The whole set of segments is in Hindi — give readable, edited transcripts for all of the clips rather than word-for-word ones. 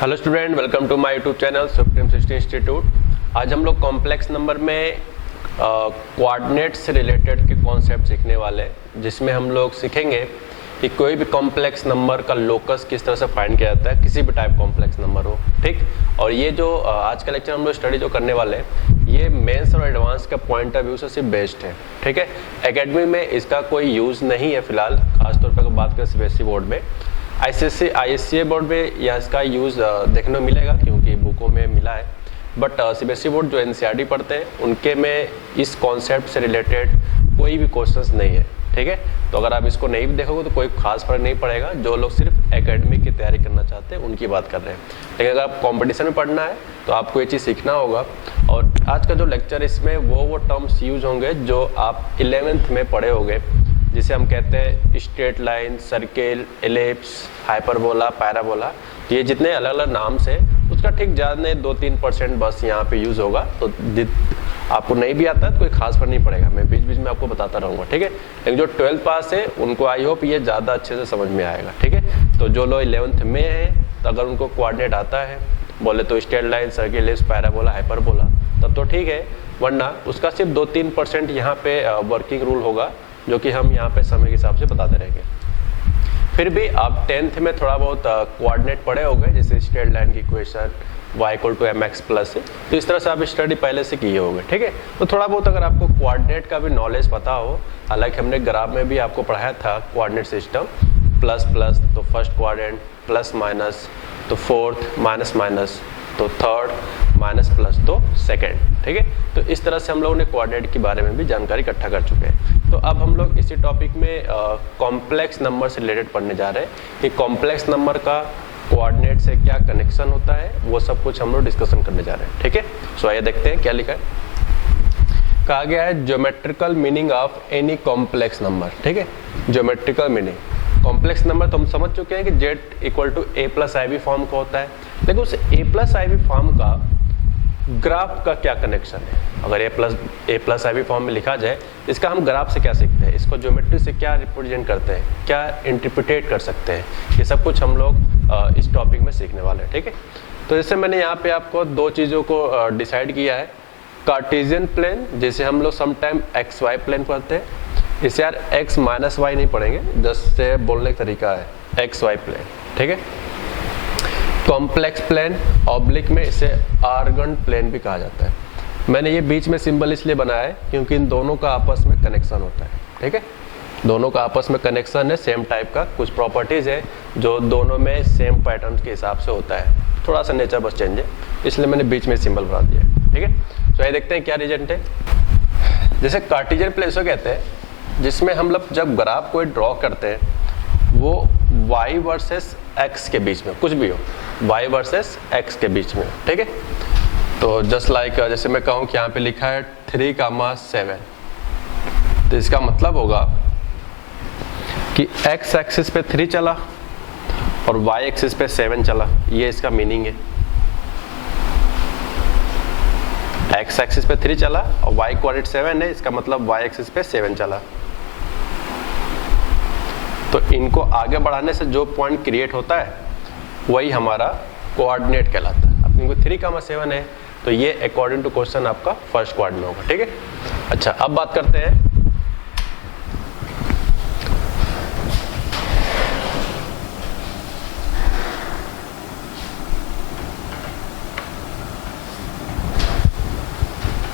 Hello student, welcome to my YouTube channel supreme system institute. आज हम लोग कॉम्प्लेक्स नंबर में कोऑर्डिनेट से रिलेटेड के कॉन्सेप्ट सीखने वाले हैं, जिसमें हम लोग सीखेंगे कि कोई भी कॉम्प्लेक्स नंबर का लोकस किस तरह से फाइंड किया जाता है, किसी भी टाइप कॉम्प्लेक्स नंबर हो। ठीक, और ये जो आज का लेक्चर हम लोग स्टडी जो करने वाले हैं, ये मेंस और एडवांस का पॉइंट ऑफ व्यू से सिर्फ बेस्ड है। ठीक है, एकेडमी में इसका कोई यूज़ नहीं है फिलहाल, खासतौर पर बात करें सीबीएसई बोर्ड में। आईसीएसई बोर्ड में यह इसका यूज़ देखने को मिलेगा क्योंकि बुकों में मिला है, बट सीबीएसई बोर्ड जो एनसीईआरटी पढ़ते हैं उनके में इस कॉन्सेप्ट से रिलेटेड कोई भी क्वेश्चंस नहीं है। ठीक है, तो अगर आप इसको नहीं भी देखोगे तो कोई खास फर्क नहीं पड़ेगा। जो लोग सिर्फ एकेडमिक की तैयारी करना चाहते हैं उनकी बात कर रहे हैं, लेकिन अगर आप कॉम्पिटिशन में पढ़ना है तो आपको ये चीज़ सीखना होगा। और आज का जो लेक्चर इसमें वो टर्म्स यूज होंगे जो आप 11th में पढ़े होंगे, जिसे हम कहते हैं straight line, circle, ellipse, hyperbola, parabola. ये जितने अलग अलग नाम से उसका ठीक ज़्यादा नहीं 2-3% बस यहाँ पे यूज़ होगा। तो आपको नहीं भी आता है तो कोई खास फर्क नहीं पड़ेगा, मैं बीच बीच में आपको बताता रहूँगा। ठीक है, लेकिन जो 12th पास है उनको आई होप ये ज़्यादा अच्छे से समझ में आएगा। ठीक है, तो जो लोग 11th में हैं तो अगर उनको कोऑर्डिनेट आता है, बोले तो straight line, circle, ellipse, parabola, hyperbola, तब तो ठीक है, वरना उसका सिर्फ 2-3% यहाँ पे वर्किंग रूल होगा, जो कि हम यहाँ पे समय के हिसाब से बताते रहेंगे। फिर भी आप 10th में थोड़ा बहुत कोऑर्डिनेट पढ़े होंगे, जैसे स्ट्रेट लाइन की इक्वेशन y = mx प्लस है, तो इस तरह से आप स्टडी पहले से किए होंगे। ठीक है, तो थोड़ा बहुत अगर आपको कोऑर्डिनेट का भी नॉलेज पता हो, हालांकि हमने ग्राफ में भी आपको पढ़ाया था कोऑर्डिनेट सिस्टम, प्लस प्लस तो फर्स्ट क्वाड्रेंट, प्लस माइनस तो फोर्थ, माइनस माइनस तो थर्ड, माइनस प्लस तो सेकेंड। ठीक है, तो इस तरह से हम लोगों ने कोऑर्डिनेट के बारे में भी जानकारी इकट्ठा कर चुके हैं। तो अब हम लोग इसी टॉपिक में कॉम्प्लेक्स नंबर से रिलेटेड पढ़ने जा रहे हैं कि कॉम्प्लेक्स नंबर का कोऑर्डिनेट से क्या कनेक्शन होता है, वो सब कुछ हम लोग डिस्कशन करने जा रहे हैं। ठीक है, सो आइए देखते हैं क्या लिखा है। कहा गया है geometrical meaning of any complex number. ठीक है, ज्योमेट्रिकल मीनिंग कॉम्प्लेक्स नंबर तो हम समझ चुके हैं कि z = a+ib फॉर्म का होता है, लेकिन उस a+ib फॉर्म का ग्राफ का क्या कनेक्शन है। अगर a+ib फॉर्म में लिखा जाए, इसका हम ग्राफ से क्या सीखते हैं, इसको ज्योमेट्री से क्या रिप्रेजेंट करते हैं, क्या इंटरप्रिटेट कर सकते हैं, ये सब कुछ हम लोग इस टॉपिक में सीखने वाले हैं। ठीक है, तो जैसे मैंने यहाँ पे आपको दो चीज़ों को डिसाइड किया है। कार्टेशियन प्लेन, जिसे हम लोग समटाइम XY प्लेन पढ़ते हैं, इसे यार x - y नहीं पढ़ेंगे, जस्ट से बोलने का तरीका है XY प्लेन। ठीक है, कॉम्प्लेक्स प्लेन, ऑब्लिक में इसे आर्गन प्लेन भी कहा जाता है। मैंने ये बीच में सिंबल इसलिए बनाया है क्योंकि इन दोनों का आपस में कनेक्शन होता है। ठीक है, दोनों का आपस में कनेक्शन है, सेम टाइप का कुछ प्रॉपर्टीज है जो दोनों में सेम पैटर्न के हिसाब से होता है, थोड़ा सा नेचर बस चेंज है, इसलिए मैंने बीच में सिंबल बना दिया है। ठीक है, तो ये देखते हैं क्या रिजल्ट है। जैसे कार्टेशियन प्लेन से कहते हैं, जिसमें हम लोग जब ग्राफ को ड्रॉ करते हैं वो y वर्सेस x के बीच में, कुछ भी हो, y वर्सेस x के बीच में। ठीक है, तो जस्ट लाइक जैसे मैं कहूँ कि यहाँ पे लिखा है 3,7, तो इसका मतलब होगा कि x एक्सिस पे 3 चला और y एक्सिस पे 7 चला, ये इसका मीनिंग है। x एक्सिस पे 3 चला और y कोऑर्डिनेट 7 है, इसका मतलब y एक्सिस पे 7 चला। तो इनको आगे बढ़ाने से जो पॉइंट क्रिएट होता है वही हमारा कोऑर्डिनेट कहलाता है। अब इनको 3,7 है, तो ये अकॉर्डिंग टू क्वेश्चन आपका फर्स्ट क्वाड्रेंट होगा। ठीक है, अच्छा अब बात करते हैं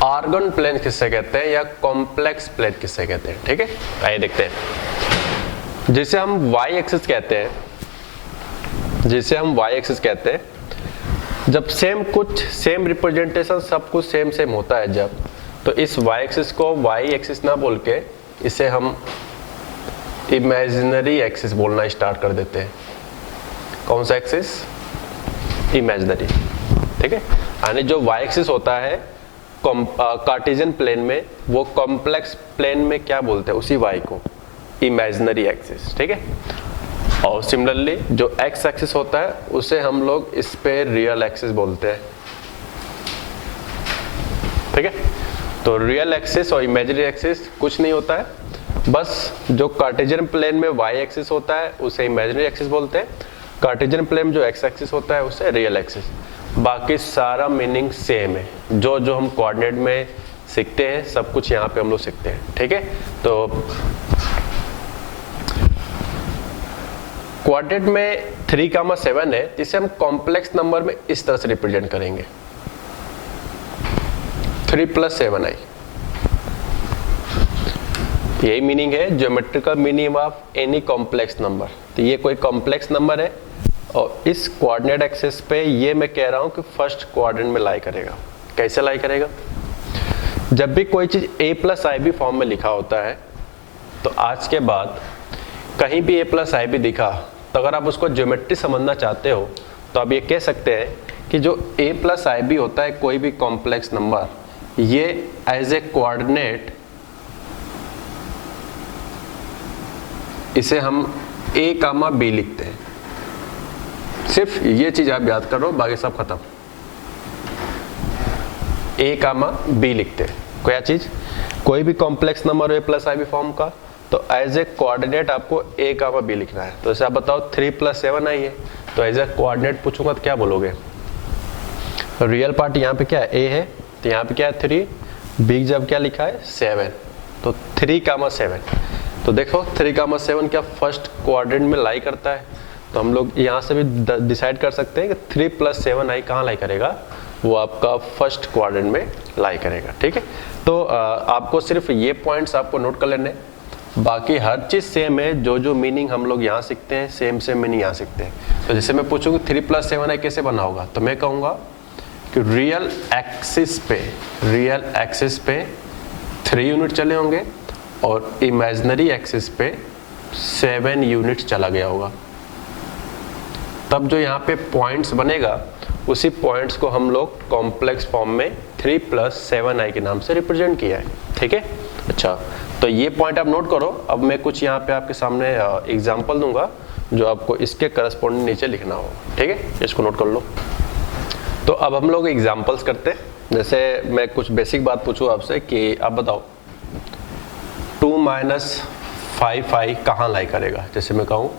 आर्गन प्लेन किससे कहते हैं या कॉम्प्लेक्स प्लेन किससे कहते हैं। ठीक है, आइए देखते हैं। जिसे हम y एक्सिस कहते हैं, जब सेम रिप्रेजेंटेशन सब कुछ सेम होता है जब, तो इस y एक्सिस को y एक्सिस ना बोल के इसे हम इमेजिनरी एक्सिस बोलना स्टार्ट कर देते हैं। कौन सा एक्सिस? इमेजिनरी। ठीक है, यानी जो y एक्सिस होता है कार्टेशियन प्लेन में, वो कॉम्प्लेक्स प्लेन में क्या बोलते हैं उसी y को? Imaginary axis. ठीक है, और सिमिलरली जो x एक्सिस होता है उसे हम लोग इस पे रियल एक्सिस बोलते हैं। ठीक है, तो रियल एक्सिस और इमेजिनरी एक्सिस कुछ नहीं होता है, बस जो कार्टेशियन प्लेन में y एक्सिस होता है उसे इमेजिनरी एक्सिस बोलते हैं, कार्टेशियन प्लेन जो एक्स एक्सिस होता है उससे रियल एक्सिस, बाकी सारा मीनिंग सेम है। जो जो हम कोऑर्डिनेट में सीखते हैं सब कुछ यहाँ पे हम लोग सीखते हैं, ठीक है। तो कोऑर्डिनेट में 3,7 है, जिसे हम कॉम्प्लेक्स नंबर में इस तरह से रिप्रेजेंट करेंगे 3 + 7i। यही मीनिंग है geometrical meaning of any complex number. तो ये कोई कॉम्प्लेक्स नंबर है और इस कोऑर्डिनेट एक्सिस पे ये मैं कह रहा हूं कि फर्स्ट क्वाड्रेंट में लाई करेगा। कैसे लाई करेगा? जब भी कोई चीज a + ib फॉर्म में लिखा होता है तो आज के बाद कहीं भी a + ib दिखा तो अगर आप उसको ज्योमेट्री समझना चाहते हो तो आप ये कह सकते हैं कि जो a + ib होता है कोई भी कॉम्प्लेक्स नंबर, ये एज ए कोऑर्डिनेट इसे हम a, b लिखते हैं। सिर्फ ये चीज आप याद करो, बाकी सब खत्म। a, b लिखते हैं। क्या चीज? कोई भी कॉम्प्लेक्स नंबर हो a + ib फॉर्म का तो एज ए कोऑर्डिनेट आपको a, b लिखना है। तो जैसे आप बताओ 3 + 7 आई है, तो एज ए कोऑर्डिनेट पूछूंगा तो क्या बोलोगे? रियल पार्ट यहाँ पे क्या है? a है, तो यहाँ पे क्या है 3, b जब क्या लिखा है 7, तो 3, 7। तो देखो 3, 7 क्या फर्स्ट क्वाड्रेंट में लाई करता है। तो हम लोग यहाँ से भी डिसाइड कर सकते हैं कि 3 + 7i कहाँ लाई करेगा? वो आपका फर्स्ट क्वाड्रेंट में लाई करेगा, ठीक है। तो आपको सिर्फ ये पॉइंट्स आपको नोट कर लेने, बाकी हर चीज सेम है। जो जो मीनिंग हम लोग यहाँ सीखते हैं सेम मीनिंग यहाँ सीखते हैं। तो जैसे मैं पूछूंगा 3 + 7i कैसे बना होगा, तो मैं कहूँगा कि रियल एक्सिस पे 3 यूनिट चले होंगे और इमेजिनरी एक्सिस पे 7 यूनिट चला गया होगा। तब जो यहाँ पे पॉइंट्स बनेगा उसी पॉइंट्स को हम लोग कॉम्प्लेक्स फॉर्म में 3 + 7i के नाम से रिप्रेजेंट किया है, ठीक है। अच्छा, तो ये पॉइंट आप नोट करो। अब मैं कुछ यहाँ पे आपके सामने एग्जांपल दूंगा जो आपको इसके करस्पॉन्डिंग नीचे लिखना होगा, ठीक है। इसको नोट कर लो। तो अब हम लोग एग्जांपल्स करते हैं। जैसे मैं कुछ बेसिक बात पूछूं आपसे कि आप बताओ 2 - 5i कहाँ लाई करेगा। जैसे मैं कहूँ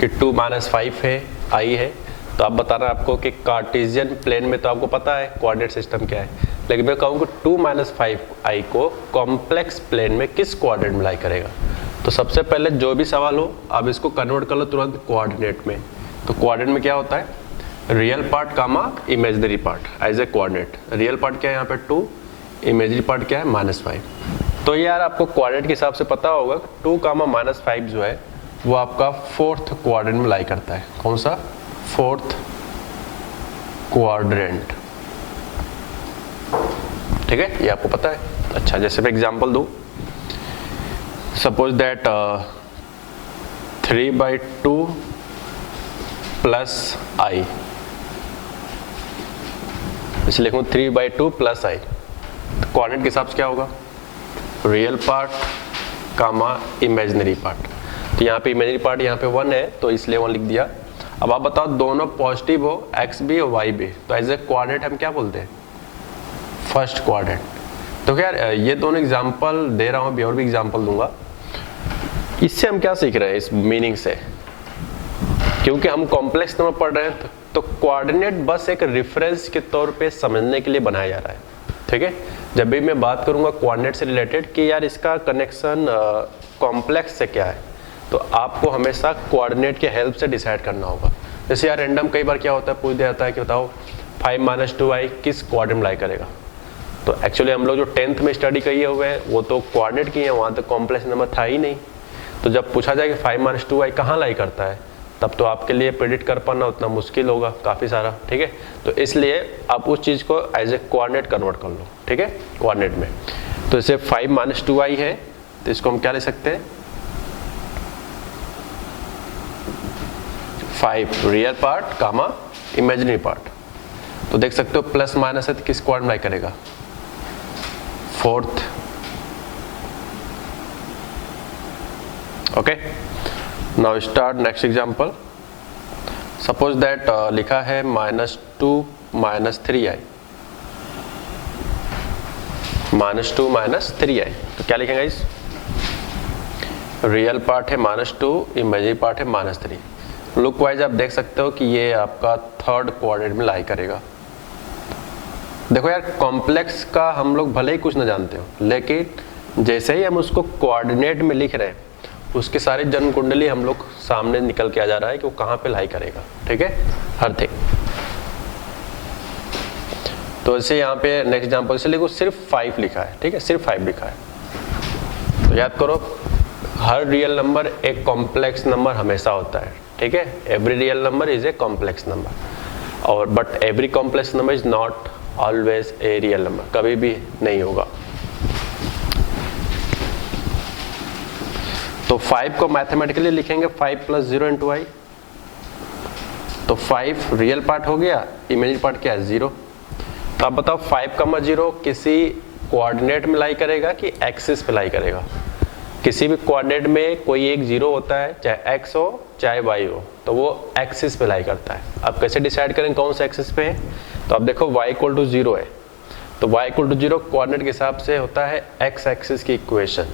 कि 2 - 5 है, i है, तो आप बताना आपको कि कार्टेशियन प्लेन में तो आपको पता है कोऑर्डिनेट सिस्टम क्या है, लेकिन मैं कहूँ कि 2 - 5i को कॉम्प्लेक्स प्लेन में किस कोऑर्डिनेट में लाई करेगा। तो सबसे पहले जो भी सवाल हो आप इसको कन्वर्ट कर लो तुरंत कोऑर्डिनेट में। तो कोऑर्डिनेट में क्या होता है? Real part, imaginary part as a coordinate. Real part क्या है यहाँ पे 2, इमेजिनरी पार्ट क्या है -5। तो यार आपको कोऑर्डिनेट के हिसाब से पता होगा 2, -5 जो है वो आपका 4th क्वाड्रेंट में लाई करता है। कौन सा? 4th क्वाड्रेंट, ठीक है, ये आपको पता है। अच्छा, जैसे मैं एग्जांपल दूं, सपोज दैट 3/2 + i, इसे लिखूं 3/2 + i। कोऑर्डिनेट के हिसाब से क्या होगा? Real part, imaginary part. तो यहाँ पे इमेजिनरी पार्ट यहाँ पे 1 है तो इसलिए 1 लिख दिया। अब आप बताओ दोनों पॉजिटिव हो, x भी और y भी, तो एज ए कोऑर्डिनेट हम क्या बोलते हैं? First quadrant. तो क्या ये दोनों एग्जांपल दे रहा हूँ, अभी और भी एग्जांपल दूंगा। इससे हम क्या सीख रहे हैं इस मीनिंग से? क्योंकि हम कॉम्प्लेक्स नंबर पढ़ रहे हैं तो कोऑर्डिनेट बस एक रेफरेंस के तौर पे समझने के लिए बनाया जा रहा है, ठीक है। जब भी मैं बात करूंगा कोऑर्डिनेट से रिलेटेड कि यार इसका कनेक्शन कॉम्प्लेक्स से क्या है, तो आपको हमेशा कोऑर्डिनेट के हेल्प से डिसाइड करना होगा। जैसे यार रैंडम कई बार क्या होता है, पूछ दिया जाता है कि बताओ 5 - 2i किस क्वाड्रेंट में लाई करेगा। तो एक्चुअली हम लोग जो 10th में स्टडी किए हुए हैं वो तो कोऑर्डिनेट किए हैं, वहाँ तक कॉम्प्लेक्स नंबर था ही नहीं। तो जब पूछा जाए कि 5 - 2i कहाँ लाई करता है, तब तो आपके लिए प्रेडिक्ट कर पाना उतना मुश्किल होगा काफ़ी सारा, ठीक है। तो इसलिए आप उस चीज़ को एज ए कोऑर्डिनेट कन्वर्ट कर लो, ठीक है, कोऑर्डिनेट में। तो जैसे 5 - 2i है तो इसको हम क्या ले सकते हैं? 5 रियल पार्ट, इमेजिनरी पार्ट। तो देख सकते हो प्लस माइनस है तो किस क्वाड्रेंट में लाई करेगा? 4th, okay. Now start next example. Suppose that लिखा है -2 - 3i, -2 - 3i। तो क्या लिखेंगे इस? रियल पार्ट है -2, इमेजिनरी पार्ट है -3। लुक वाइज आप देख सकते हो कि ये आपका थर्ड कोऑर्डिनेट में लाई करेगा। देखो यार, कॉम्प्लेक्स का हम लोग भले ही कुछ ना जानते हो, लेकिन जैसे ही हम उसको कोऑर्डिनेट में लिख रहे हैं, उसकी सारी जन्म कुंडली हम लोग सामने निकल के आ जा रहा है कि वो कहाँ पे लाई करेगा। ठीक है, हर थिंग। तो ऐसे यहाँ पे नेक्स्ट एग्जाम्पल से लिखो, सिर्फ 5 लिखा है। ठीक है, सिर्फ 5 लिखा है। तो याद करो, हर रियल नंबर एक कॉम्प्लेक्स नंबर हमेशा होता है। ठीक है, every real number is a complex number, और but every complex number is not always a real number, कभी भी नहीं होगा। तो 5 को मैथमेटिकली लिखेंगे 5 + 0 × i। तो 5 रियल पार्ट हो गया, इमेजिनरी पार्ट क्या है, 0। तो आप बताओ 5, 0 किसी कोऑर्डिनेट में लाई करेगा कि एक्सिस पे लाई करेगा? किसी भी कोऑर्डिनेट में कोई एक 0 होता है, चाहे x हो चाहे y हो, तो वो एक्सिस पे लाई करता है। अब कैसे डिसाइड करें कौन सा एक्सिस पे है? तो अब देखो y = 0 है, तो y = 0 कोऑर्डिनेट के हिसाब से होता है x एक्सिस की इक्वेशन।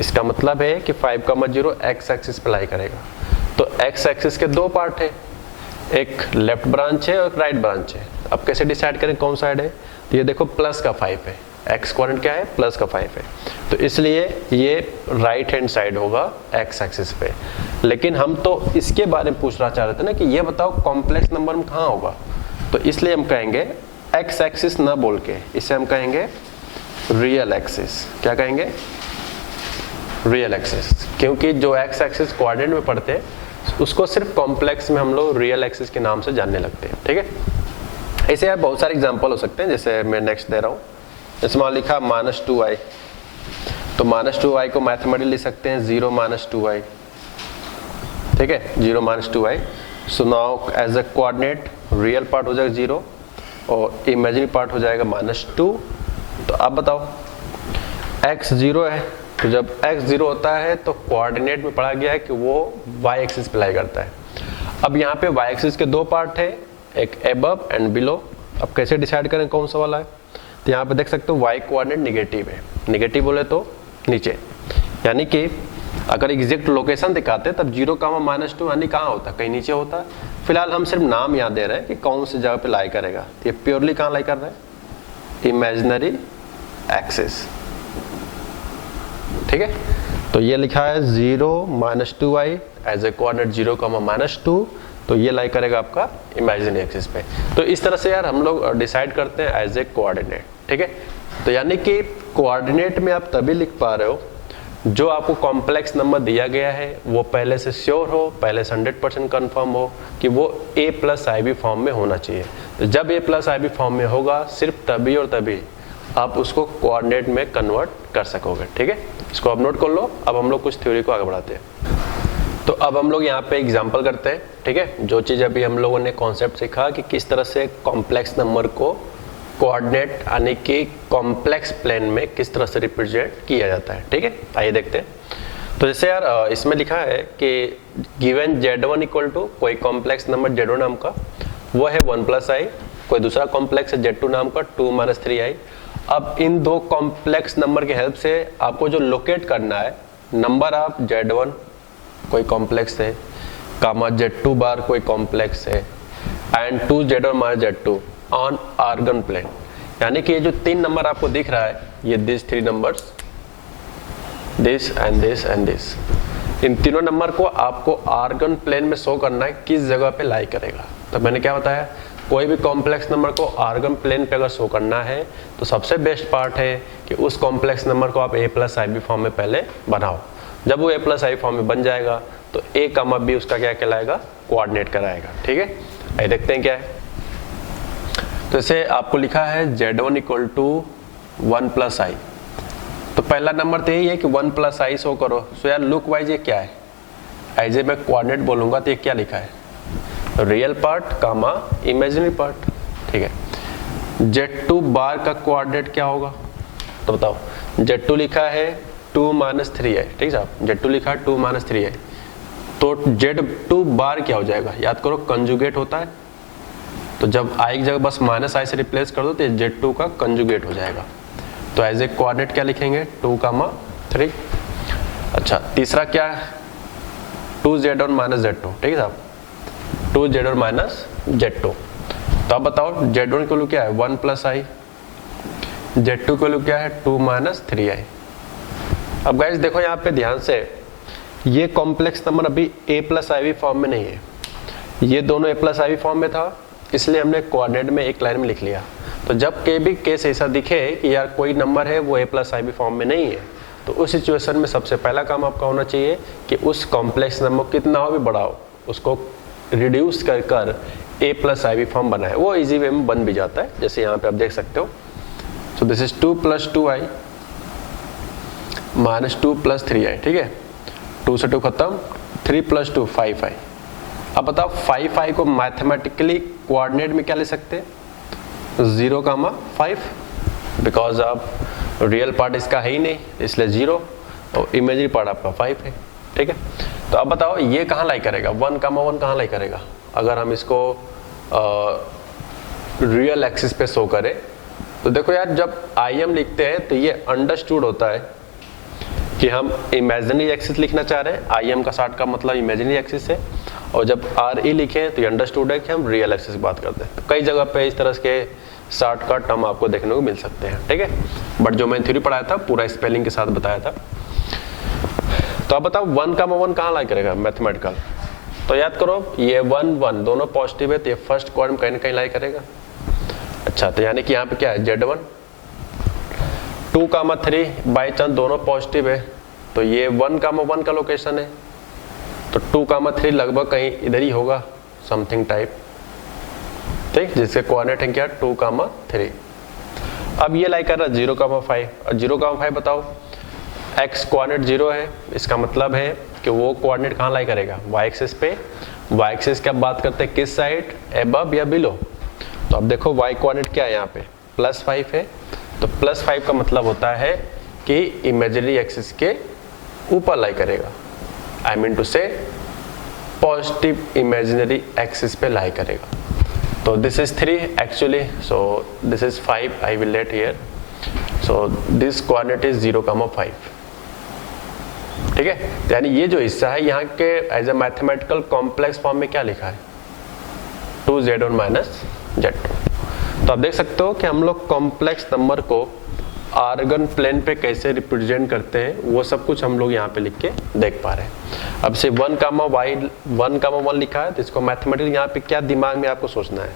इसका मतलब है कि 5, 0 x एक्सिस पे लाई करेगा। तो x एक्सिस के 2 पार्ट है, एक लेफ्ट ब्रांच है और एक राइट ब्रांच है। अब कैसे डिसाइड करें कौन साइड है? तो ये देखो प्लस का 5 है, x कोऑर्डिनेट क्या है, प्लस का 5 है, तो इसलिए ये राइट हैंड साइड होगा x एक्सिस पे। लेकिन हम तो इसके बारे में पूछना चाह रहे थे ना कि ये बताओ कॉम्प्लेक्स नंबर में कहाँ होगा, तो इसलिए हम कहेंगे x एक्सिस ना बोल के इसे हम कहेंगे रियल एक्सिस। क्या कहेंगे? रियल एक्सिस, क्योंकि जो x एक्सिस कोऑर्डिनेट में पढ़ते हैं उसको सिर्फ कॉम्प्लेक्स में हम लोग रियल एक्सिस के नाम से जानने लगते हैं। ठीक है, ऐसे यार बहुत सारे एग्जांपल हो सकते हैं, जैसे मैं नेक्स्ट दे रहा हूँ। इसमें लिखा -2i, तो -2i को मैथमेटिकली लिख सकते हैं 0 - 2i। ठीक है, 0 - 2i। So now as a coordinate real part हो जाएगा 0 और इमेजिनरी पार्ट हो जाएगा -2। तो अब बताओ x 0 है, तो जब x 0 होता है तो कोऑर्डिनेट में पढ़ा गया है कि वो y एक्सिस पे लाई करता है। अब यहाँ पे y एक्सिस के 2 पार्ट है, एक एबव एंड बिलो। अब कैसे डिसाइड करें कौन सा वाला है? तो यहाँ पे देख सकते हो y कोऑर्डिनेट निगेटिव है, निगेटिव बोले तो नीचे, यानी कि अगर एग्जैक्ट लोकेशन दिखाते तब 0, -2 यानी कहाँ होता, कहीं नीचे होता। फिलहाल हम सिर्फ नाम याद दे रहे हैं कि कौन सी जगह पे लाई करेगा। ये प्योरली कहाँ लाई कर रहा है? Imaginary axis. ठीक है, तो ये लिखा है 0 - 2i एज ए कोऑर्डिनेट 0, -2, तो ये लाई करेगा आपका इमेजिनरी एक्सिस पे। तो इस तरह से यार हम लोग डिसाइड करते हैं एज ए कोऑर्डिनेट। ठीक है, तो यानी कि कोऑर्डिनेट में आप तभी लिख पा रहे हो जो आपको कॉम्प्लेक्स नंबर दिया गया है वो पहले से श्योर हो, पहले से 100% कन्फर्म हो कि वो a + ib फॉर्म में होना चाहिए। तो जब a + ib फॉर्म में होगा सिर्फ तभी और तभी आप उसको कोऑर्डिनेट में कन्वर्ट कर सकोगे। ठीक है, इसको आप नोट कर लो। अब हम लोग कुछ थ्योरी को आगे बढ़ाते हैं। तो अब हम लोग यहाँ पे एग्जांपल करते हैं। ठीक है, जो चीज़ अभी हम लोगों ने कॉन्सेप्ट सीखा कि किस तरह से कॉम्प्लेक्स नंबर को कोऑर्डिनेट यानी कि कॉम्प्लेक्स प्लेन में किस तरह से रिप्रेजेंट किया जाता है। ठीक है, आइए देखते हैं। तो जैसे यार इसमें लिखा है कि गिवन Z1 = कोई कॉम्प्लेक्स नंबर Z1 नाम का, वो है 1 + i, कोई दूसरा कॉम्प्लेक्स है Z2 नाम का 2 - 3i। अब इन दो कॉम्प्लेक्स नंबर की हेल्प से आपको जो लोकेट करना है, नंबर ऑफ Z1 कोई कॉम्प्लेक्स है, Z2 बार कोई कॉम्प्लेक्स है, and 2Z1 - Z2 on Argand plane. यानी कि ये जो 3 नंबर आपको दिख रहा है, ये this 3 numbers, this and this and this, इन तीनों नंबर को आपको आर्गन प्लेन में शो करना है किस जगह पे लाई करेगा। तो मैंने क्या बताया, कोई भी कॉम्प्लेक्स नंबर को आर्गन प्लेन पे अगर शो करना है तो सबसे बेस्ट पार्ट है कि उस कॉम्प्लेक्स नंबर को आप a + ib फॉर्म में पहले बनाओ। जब वो a + i फॉर्म में बन जाएगा तो a, b उसका क्या कहलाएगा, कोऑर्डिनेट कराएगा। ठीक है, आइए देखते हैं क्या है। तो इसे आपको लिखा है Z1 = 1 + i। तो पहला नंबर तो यही है कि 1 + i शो करो। सो यार लुक वाइज ये क्या है, एज ए मैं कोऑर्डिनेट बोलूंगा तो ये क्या लिखा है, रियल पार्ट, इमेजिनरी पार्ट। ठीक है, Z2 बार का कोऑर्डिनेट क्या होगा, तो बताओ। Z2 लिखा है 2 - 3i। ठीक है, Z2 लिखा है 2 - 3i, तो Z2 बार क्या हो जाएगा, याद करो कंजुगेट होता है, तो जब i की जगह बस -i से रिप्लेस कर दो तो Z2 का कंजुगेट हो जाएगा। तो एज ए कोऑर्डिनेट क्या लिखेंगे, 2, 3। अच्छा, तीसरा क्या है, 2Z1 - Z2। ठीक है साहब, 2z1 माइनस z2। तो अब बताओ z1 की वैल्यू क्या है 1 प्लस आई, z2 की वैल्यू क्या है 2 माइनस 3i। अब गाइस देखो यहाँ पे ध्यान से, ये कॉम्प्लेक्स नंबर अभी a प्लस आई फॉर्म में नहीं है, ये दोनों a प्लस आई फॉर्म में था, इसलिए हमने कोऑर्डिनेट में एक लाइन में लिख लिया। तो जब के भी केस ऐसा दिखे कि यार कोई नंबर है वो a प्लस आई फॉर्म में नहीं है, तो उस सिचुएशन में सबसे पहला काम आपका होना चाहिए कि उस कॉम्प्लेक्स नंबर कितना हो भी बड़ा हो उसको रिड्यूस कर कर a प्लस आई फॉर्म बनाए। वो इजी वे में बन भी जाता है, जैसे यहाँ पे आप देख सकते हो। सो this is 2 plus 2i minus 2 plus 3i, ठीक है, 2 से 2 खत्म, 3 प्लस 2 5i। अब बताओ 5i को मैथमेटिकली कोऑर्डिनेट में क्या ले सकते हैं 0,5, बिकॉज अब रियल पार्ट इसका है ही नहीं इसलिए 0 और इमेजिनरी पार्ट आपका 5 है, ठीक है। तो अब बताओ ये कहाँ लाई करेगा 1,1 कहाँ लाई करेगा, अगर हम इसको रियल एक्सिस पे शो करें तो देखो यार जब im लिखते हैं तो ये अंडरस्टूड होता है कि हम इमेजिनरी एक्सिस लिखना चाह रहे हैं, im का शॉर्ट का मतलब इमेजिनरी एक्सिस है, और जब re लिखें तो ये अंडरस्टूड है कि हम रियल एक्सिस की बात करते हैं। तो कई जगह पे इस तरह के शॉर्ट का टर्म आपको देखने को मिल सकते हैं, ठीक है। बट जो मैंने थ्योरी पढ़ाया था पूरा स्पेलिंग के साथ बताया था। तो अब बताओ 1,1 कहाँ लाई करेगा मैथमेटिकल, तो याद करो ये 1 1 दोनों पॉजिटिव है तो ये फर्स्ट कॉलम कहीं ना कहीं लाई करेगा। अच्छा तो यानी कि यहाँ पे क्या है z1, 2,3 बाई चांस दोनों पॉजिटिव है तो ये 1,1 का लोकेशन है, तो 2,3 लगभग कहीं इधर ही होगा समथिंग टाइप, ठीक, जिसके कोऑर्डिनेट है क्या 2,3। अब ये लाई कर रहा 0,5 और 0,5 बताओ x कोऑर्डिनेट 0 है, इसका मतलब है कि वो कोऑर्डिनेट कहाँ लाई करेगा y एक्सिस पे। y एक्सिस की बात करते हैं किस साइड, अबव या बिलो। तो अब देखो y कोऑर्डिनेट क्या है यहाँ पे +5 है, तो +5 का मतलब होता है कि इमेजिनरी एक्सिस के ऊपर लाई करेगा, आई मीन टू से पॉजिटिव इमेजिनरी एक्सिस पे लाई करेगा। तो this is 3 actually, so this is 5, I will late here, so this coordinate is 0,5, ठीक है। यानी ये जो हिस्सा है यहाँ के as a mathematical complex form में क्या लिखा है 2z1 माइनस z2। तो आप देख सकते हो कि हम लोग कॉम्प्लेक्स नंबर को आर्गन प्लेन पे कैसे रिप्रेजेंट करते हैं वो सब कुछ हम लोग यहाँ पे लिख के देख पा रहे हैं। अब से 1,1 लिखा है तो इसको मैथमेटिकल यहाँ पे क्या दिमाग में आपको सोचना है,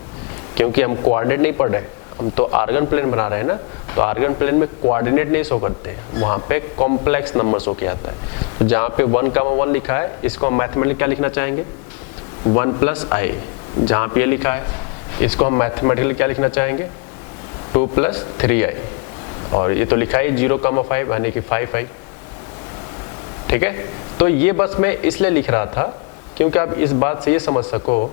क्योंकि हम कोऑर्डिनेट नहीं पढ़ रहे, हम तो आर्गन प्लेन बना रहे हैं ना, तो आर्गन प्लेन में कोऑर्डिनेट नहीं शो करते हैं, वहाँ पे कॉम्प्लेक्स नंबर शो किया जाता है। तो जहाँ पे 1,1 लिखा है इसको हम मैथमेटिकली क्या लिखना चाहेंगे 1 प्लस आई, जहाँ पे ये लिखा है इसको हम मैथमेटिकली क्या लिखना चाहेंगे 2 प्लस 3i, और ये तो लिखा है 0,5 यानी कि 5i, ठीक है। तो ये बस मैं इसलिए लिख रहा था क्योंकि आप इस बात से ये समझ सको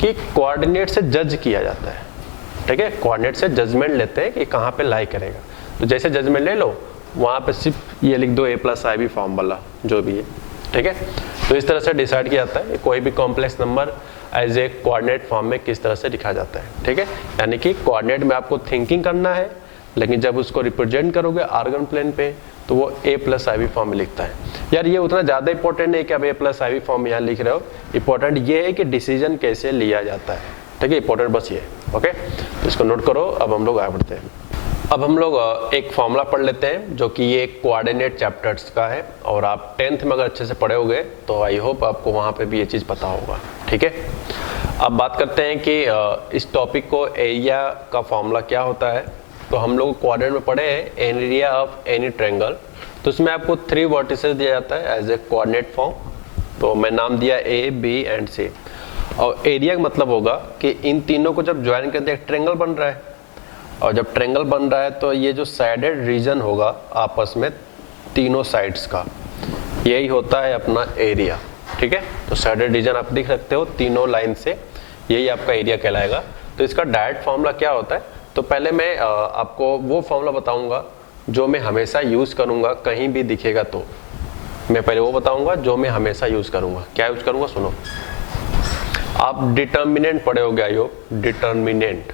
कि कोऑर्डिनेट से जज किया जाता है, ठीक है, कोऑर्डिनेट से जजमेंट लेते हैं कि कहाँ पे लाई करेगा। तो जैसे जजमेंट ले लो वहाँ पे सिर्फ ये लिख दो a प्लस आई भी फॉर्म वाला जो भी है, ठीक है। तो इस तरह से डिसाइड किया जाता है कोई भी complex number as a coordinate form में किस तरह से लिखा जाता है, ठीक है। यानी कि कोऑर्डिनेट में आपको थिंकिंग करना है, लेकिन जब उसको रिप्रेजेंट करोगे आर्गन प्लेन पे तो वो a प्लस आई फॉर्म में लिखता है। यार ये उतना ज़्यादा इंपॉर्टेंट नहीं कि आप a प्लस आई फॉर्म में यहाँ लिख रहे हो, इंपॉर्टेंट ये है कि डिसीजन कैसे लिया जाता है, ठीक है, इंपॉर्टेंट बस ये, ओके। तो इसको नोट करो। अब हम लोग आगे बढ़ते हैं। अब हम लोग एक फॉर्मूला पढ़ लेते हैं जो कि ये कोऑर्डिनेट चैप्टर्स का है, और आप 10th में अगर अच्छे से पढ़े होगे तो आई होप आपको वहाँ पे भी ये चीज़ पता होगा, ठीक है। अब बात करते हैं कि इस टॉपिक को एरिया का फॉर्मूला क्या होता है। तो हम लोग कोऑर्डिनेट में पढ़े हैं एरिया ऑफ एनी ट्रायंगल, तो उसमें आपको 3 वर्टिसेस दिया जाता है एज ए कोऑर्डिनेट फॉर्म। तो मैं नाम दिया A, B एंड C, और एरिया का मतलब होगा कि इन तीनों को जब ज्वाइन करते हैं एक ट्रायंगल बन रहा है, और जब ट्रायंगल बन रहा है तो ये जो साइडेड रीजन होगा आपस में तीनों साइड्स का, यही होता है अपना एरिया, ठीक है। तो साइडेड रीजन आप देख सकते हो तीनों लाइन से, यही आपका एरिया कहलाएगा। तो इसका डायरेक्ट फॉर्मूला क्या होता है, तो पहले मैं आपको वो फॉर्मूला बताऊंगा जो मैं हमेशा यूज़ करूंगा, कहीं भी दिखेगा तो मैं पहले वो बताऊंगा जो मैं हमेशा यूज़ करूंगा। क्या यूज़ करूंगा सुनो, आप डिटर्मिनेंट पढ़े हो गया यो, डिटर्मिनेंट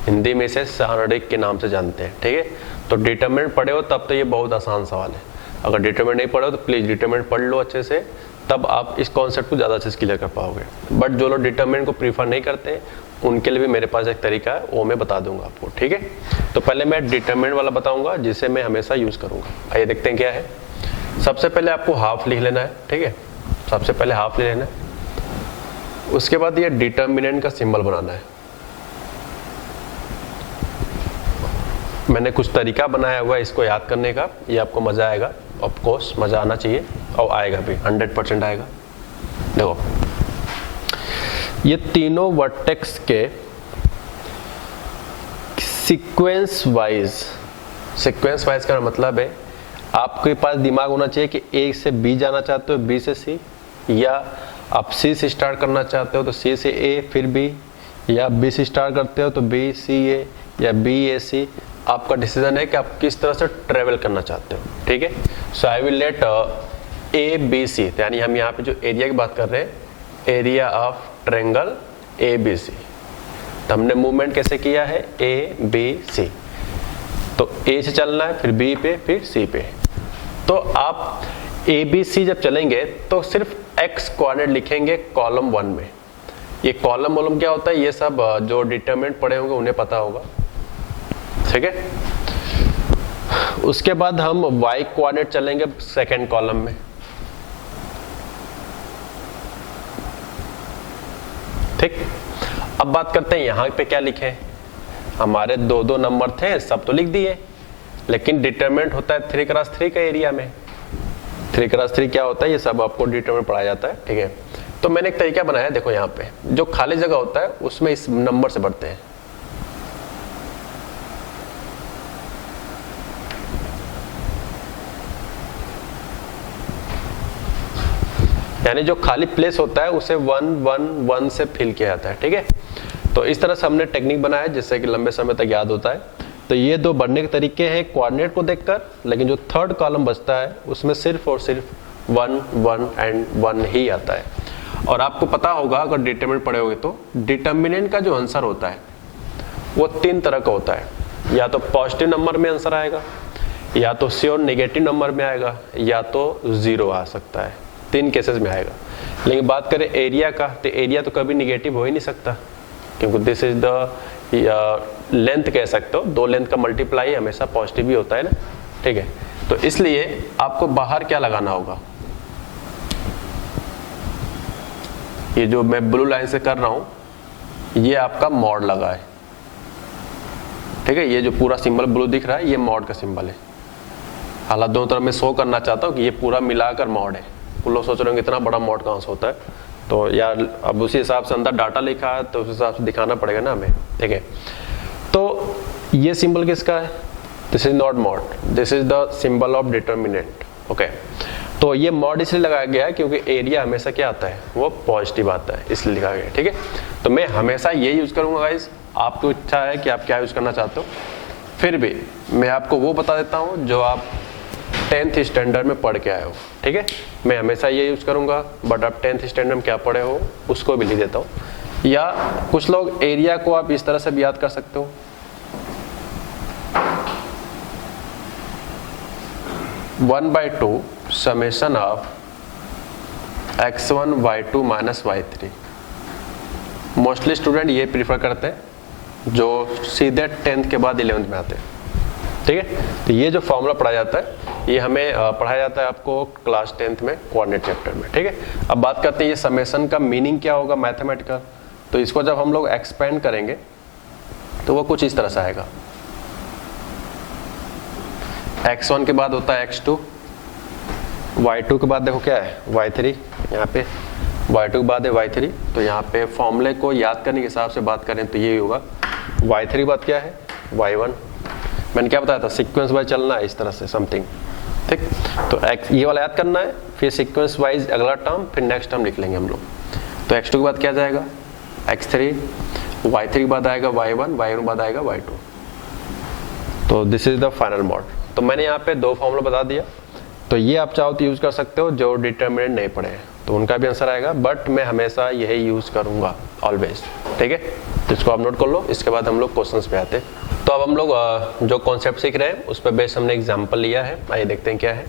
हिंदी में इसे सारणिक के नाम से जानते हैं, ठीक है। तो डिटर्मिनेंट पढ़े हो तब तो ये बहुत आसान सवाल है, अगर डिटर्मिनेंट नहीं पढ़े हो तो प्लीज़ डिटर्मिनेंट पढ़ लो अच्छे से, तब आप इस कॉन्सेप्ट को ज़्यादा अच्छे से क्लियर कर पाओगे। बट जो लोग डिटरमिनेंट को प्रीफर नहीं करते हैं उनके लिए भी मेरे पास एक तरीका है, वो मैं बता दूंगा आपको, ठीक है। तो पहले मैं डिटरमिनेंट वाला बताऊंगा जिसे मैं हमेशा यूज़ करूंगा। आइए देखते हैं क्या है। सबसे पहले आपको हाफ लिख लेना है, ठीक है। सबसे पहले हाफ ले लेना है, उसके बाद ये डिटरमिनेंट का सिंबल बनाना है। मैंने कुछ तरीका बनाया हुआ है इसको याद करने का, ये आपको मज़ा आएगा। ऑफ कोर्स मज़ा आना चाहिए और आएगा भी, 100% आएगा। देखो ये तीनों वर्टेक्स के सीक्वेंस वाइज का मतलब है आपके पास दिमाग होना चाहिए कि ए से बी जाना चाहते हो, बी से सी, या आप सी से स्टार्ट करना चाहते हो तो सी से ए फिर बी, या बी से स्टार्ट करते हो तो बी सी ए या बी ए सी। आपका डिसीजन है कि आप किस तरह से ट्रेवल करना चाहते हो, ठीक है। So I will let A B C, यानी हम यहाँ पे जो एरिया की बात कर रहे हैं, area of triangle A B C. तो हमने मूवमेंट कैसे किया है, ए बी सी, तो ए से चलना है, फिर बी पे, फिर सी पे। तो आप ए बी सी जब चलेंगे तो सिर्फ एक्स कोऑर्डिनेट लिखेंगे कॉलम 1 में। ये कॉलम वॉलम क्या होता है ये सब जो डिटरमिनेंट पढ़े होंगे उन्हें पता होगा, ठीक है। उसके बाद हम y कोऑर्डिनेट चलेंगे सेकेंड कॉलम में, ठीक। अब बात करते हैं यहाँ पे क्या लिखे। हमारे दो नंबर थे, सब तो लिख दिए, लेकिन डिटरमिनेंट होता है 3x3 का एरिया में। 3x3 क्या होता है ये सब आपको डिटरमिनेंट पढ़ाया जाता है, ठीक है। तो मैंने एक तरीका बनाया, देखो यहाँ पे जो खाली जगह होता है उसमें इस नंबर से बढ़ते हैं। यानी जो खाली प्लेस होता है उसे 1 1 1 से फिल किया जाता है, ठीक है। तो इस तरह से हमने टेक्निक बनाया जिससे कि लंबे समय तक याद होता है। तो ये दो बढ़ने के तरीके हैं कोऑर्डिनेट को देखकर, लेकिन जो थर्ड कॉलम बचता है उसमें सिर्फ और सिर्फ 1 1 एंड 1 ही आता है। और आपको पता होगा अगर डिटरमिनेंट पढ़े होगे तो डिटरमिनेंट का जो आंसर होता है वो 3 तरह का होता है, या तो पॉजिटिव नंबर में आंसर आएगा, या तो श्योर नेगेटिव नंबर में आएगा, या तो 0 आ सकता है। 3 केसेस में आएगा। लेकिन बात करें एरिया का, तो एरिया तो कभी निगेटिव हो ही नहीं सकता, क्योंकि दिस इज द लेंथ कह सकते हो, 2 लेंथ का मल्टीप्लाई हमेशा पॉजिटिव ही होता है ना, ठीक है। तो इसलिए आपको बाहर क्या लगाना होगा, ये जो मैं ब्लू लाइन से कर रहा हूं ये आपका मॉड लगा है, ठीक है। ये जो पूरा सिंबल ब्लू दिख रहा है ये मॉड का सिंबल है। हालांकि दोनों तरफ मैं शो करना चाहता हूँ कि ये पूरा मिलाकर मॉड है। कुछ लोग सोच रहे होंगे इतना बड़ा मॉड कहाँ से होता है, तो यार अब उसी हिसाब से अंदर डाटा लिखा है तो उस हिसाब से दिखाना पड़ेगा ना हमें, ठीक है। तो ये सिंबल किसका है, this is not mod, this is the symbol of determinant, okay. तो ये मॉड इसलिए लगाया गया है क्योंकि एरिया हमेशा क्या आता है, वो पॉजिटिव आता है, इसलिए लिखा गया है, ठीक है। तो मैं हमेशा ये यूज करूंगा गाइस, आपको इच्छा है कि आप क्या यूज करना चाहते हो, फिर भी मैं आपको वो बता देता हूँ जो आप 10th स्टैंडर्ड में पढ़ के आए हो, ठीक है। मैं हमेशा ये यूज करूंगा, बट आप 10th स्टैंडर्ड में क्या पढ़े हो उसको भी लिख देता हूँ। या कुछ लोग एरिया को आप इस तरह से भी याद कर सकते हो, one by two summation of x1 y2 minus y3। Mostly student ये प्रीफर करते हैं जो सीधे 10th के बाद 11th में आते हैं, ठीक है। तो ये जो फॉर्मूला पढ़ाया जाता है ये हमें पढ़ाया जाता है आपको क्लास 10th में कोऑर्डिनेट चैप्टर में, ठीक है। अब बात करते हैं ये समेशन का मीनिंग क्या होगा मैथमेटिकल। तो इसको जब हम लोग एक्सपेंड करेंगे तो वो कुछ इस तरह से आएगा, x1 के बाद होता है x2, y2 के बाद देखो क्या है y3, यहाँ पे y2 के बाद है y3। तो यहाँ पे फॉर्मूले को याद करने के हिसाब से बात करें तो ये होगा, y3 के बाद क्या है y1। मैंने क्या बताया था, सीक्वेंस वाइज चलना है इस तरह से समथिंग, ठीक। तो ये वाला याद करना है, फिर सीक्वेंस वाइज अगला टर्म, फिर नेक्स्ट टर्म लिख लेंगे हम लोग। तो x2 के बाद क्या जाएगा x3, y3 के बाद आएगा y1, y1 के बाद आएगा y2। तो this is the final mod. तो मैंने यहाँ पे 2 फॉर्मूला बता दिया, तो ये आप चाहो तो यूज कर सकते हो, जो डिटरमिनेंट नहीं पढ़े हैं तो उनका भी आंसर आएगा, बट मैं हमेशा यही यूज करूंगा ऑलवेज, ठीक है। तो इसको आप नोट कर लो, इसके बाद हम लोग क्वेश्चंस पे आते हैं। तो अब हम लोग जो कॉन्सेप्ट सीख रहे हैं उस पर बेस हमने एग्जाम्पल लिया है, आइए देखते हैं क्या है।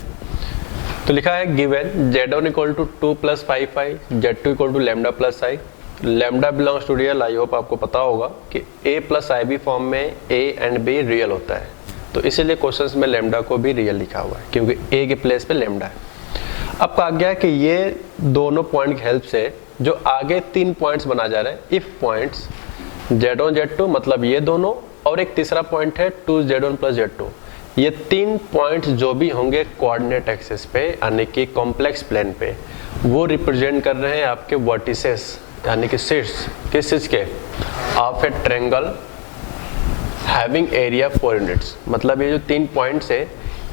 तो तो लिखा है given z1 equal to 2 plus 5i, z2 equal to lambda plus i, lambda belongs to real. I hope आपको पता होगा कि a plus i b form में a एंड b रियल होता है, तो इसीलिए क्वेश्चंस में लैम्डा को भी रियल लिखा हुआ है क्योंकि a के प्लेस पे लैम्डा है। अब कहा गया कि ये दोनों पॉइंट की हेल्प से जो आगे 3 पॉइंट्स बना जा रहे हैं, इफ पॉइंट्स z1 z2 मतलब ये दोनों, और एक तीसरा पॉइंट है 2z1 प्लस z2, ये 3 पॉइंट्स जो भी होंगे कोऑर्डिनेट एक्सिस पे यानी कि कॉम्प्लेक्स प्लेन पे, वो रिप्रेजेंट कर रहे हैं आपके वर्टिसेस यानी कि शीर्ष, किस चीज के, of A triangle having area 4 units. मतलब ये जो 3 पॉइंट्स है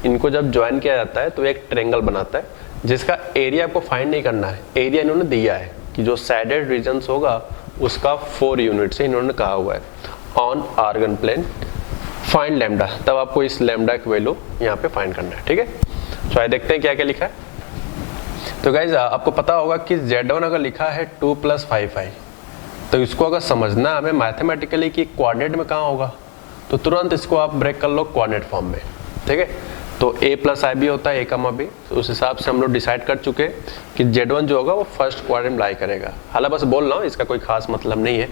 इनको जब ज्वाइन किया जाता है तो एक ट्रायंगल बनाता है जिसका एरिया आपको फाइंड नहीं करना है, एरिया इन्होंने दिया है कि जो साइडेड रीजन्स होगा उसका 4 यूनिट से इन्होंने कहा हुआ है on Argand plane find lambda. तब आपको इस लैम्डा की वैल्यू यहाँ पे फाइंड करना है, ठीक है। तो आइए देखते हैं क्या क्या लिखा है। तो गाइज आपको पता होगा कि z1 अगर लिखा है 2 प्लस 5i, तो इसको अगर समझना हमें मैथमेटिकली कि कोऑर्डिनेट में कहाँ होगा, तो तुरंत इसको आप ब्रेक कर लो कोऑर्डिनेट फॉर्म में, ठीक है। तो a प्लस आई बी होता है a कमा b, तो उस हिसाब से हम लोग डिसाइड कर चुके कि z1 जो होगा वो फर्स्ट क्वाड्रेंट में लाई करेगा। हालांकि बस बोल रहा हूँ, इसका कोई खास मतलब नहीं है।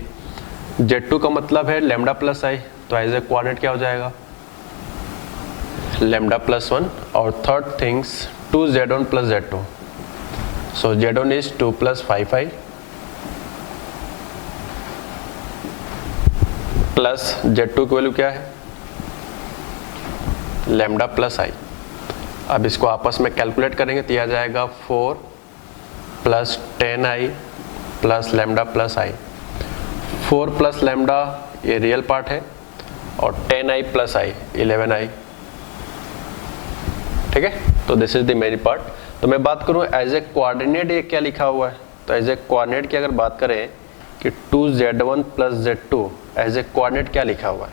z2 का मतलब है लैम्डा प्लस आई, तो एज ए कोऑर्डिनेट क्या हो जाएगा, लैम्डा प्लस 1, और third things 2z1 plus z2, so z1 is 2 plus 5i plus z2 की वैल्यू क्या है, लैम्डा प्लस आई। अब इसको आपस में कैलकुलेट करेंगे तो यह आ जाएगा 4 plus 10i plus lambda plus i. 4 plus lambda ये रियल पार्ट है और 10i प्लस आई 11i, ठीक है। तो this is the main part. तो मैं बात करूं एज ए कोऑर्डिनेट ये क्या लिखा हुआ है, तो एज ए कोऑर्डिनेट की अगर बात करें कि 2z1 plus z2 as a coordinate क्या लिखा हुआ है,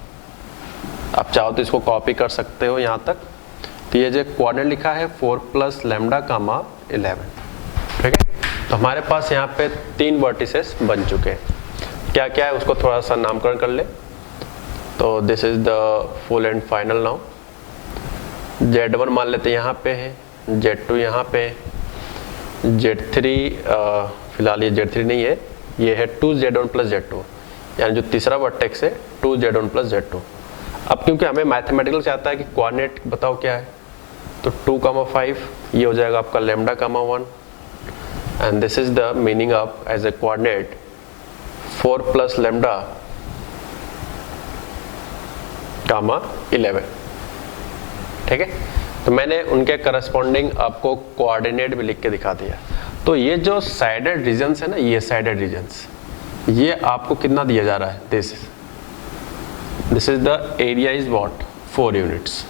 आप चाहो तो इसको कॉपी कर सकते हो यहाँ तक। तो ये जो कोऑर्डिनेट लिखा है 4 प्लस लैम्डा कामा 11, ठीक है। तो हमारे पास यहाँ पे 3 वर्टिसेस बन चुके हैं। क्या क्या है उसको थोड़ा सा नामकरण कर ले। तो this is the full and final now. z1 मान लेते हैं यहाँ पे है, z2 यहाँ पे, z3 फिलहाल ये z3 नहीं है, ये है 2z1 प्लस z2, यानी जो तीसरा वर्टेक्स है 2z1 प्लस z2। अब क्योंकि हमें मैथमेटिकल चाहता है कि कोऑर्डिनेट बताओ क्या है, तो 2,5 ये हो जाएगा आपका lambda comma 1, and this is the meaning of as a coordinate 4 plus lambda comma 11, ठीक है। तो मैंने उनके करस्पॉन्डिंग आपको कोऑर्डिनेट भी लिख के दिखा दिया। तो ये जो साइडेड रीजन्स है ना, ये साइडेड रीजन्स, ये आपको कितना दिया जा रहा है, this is the area is what 4 units,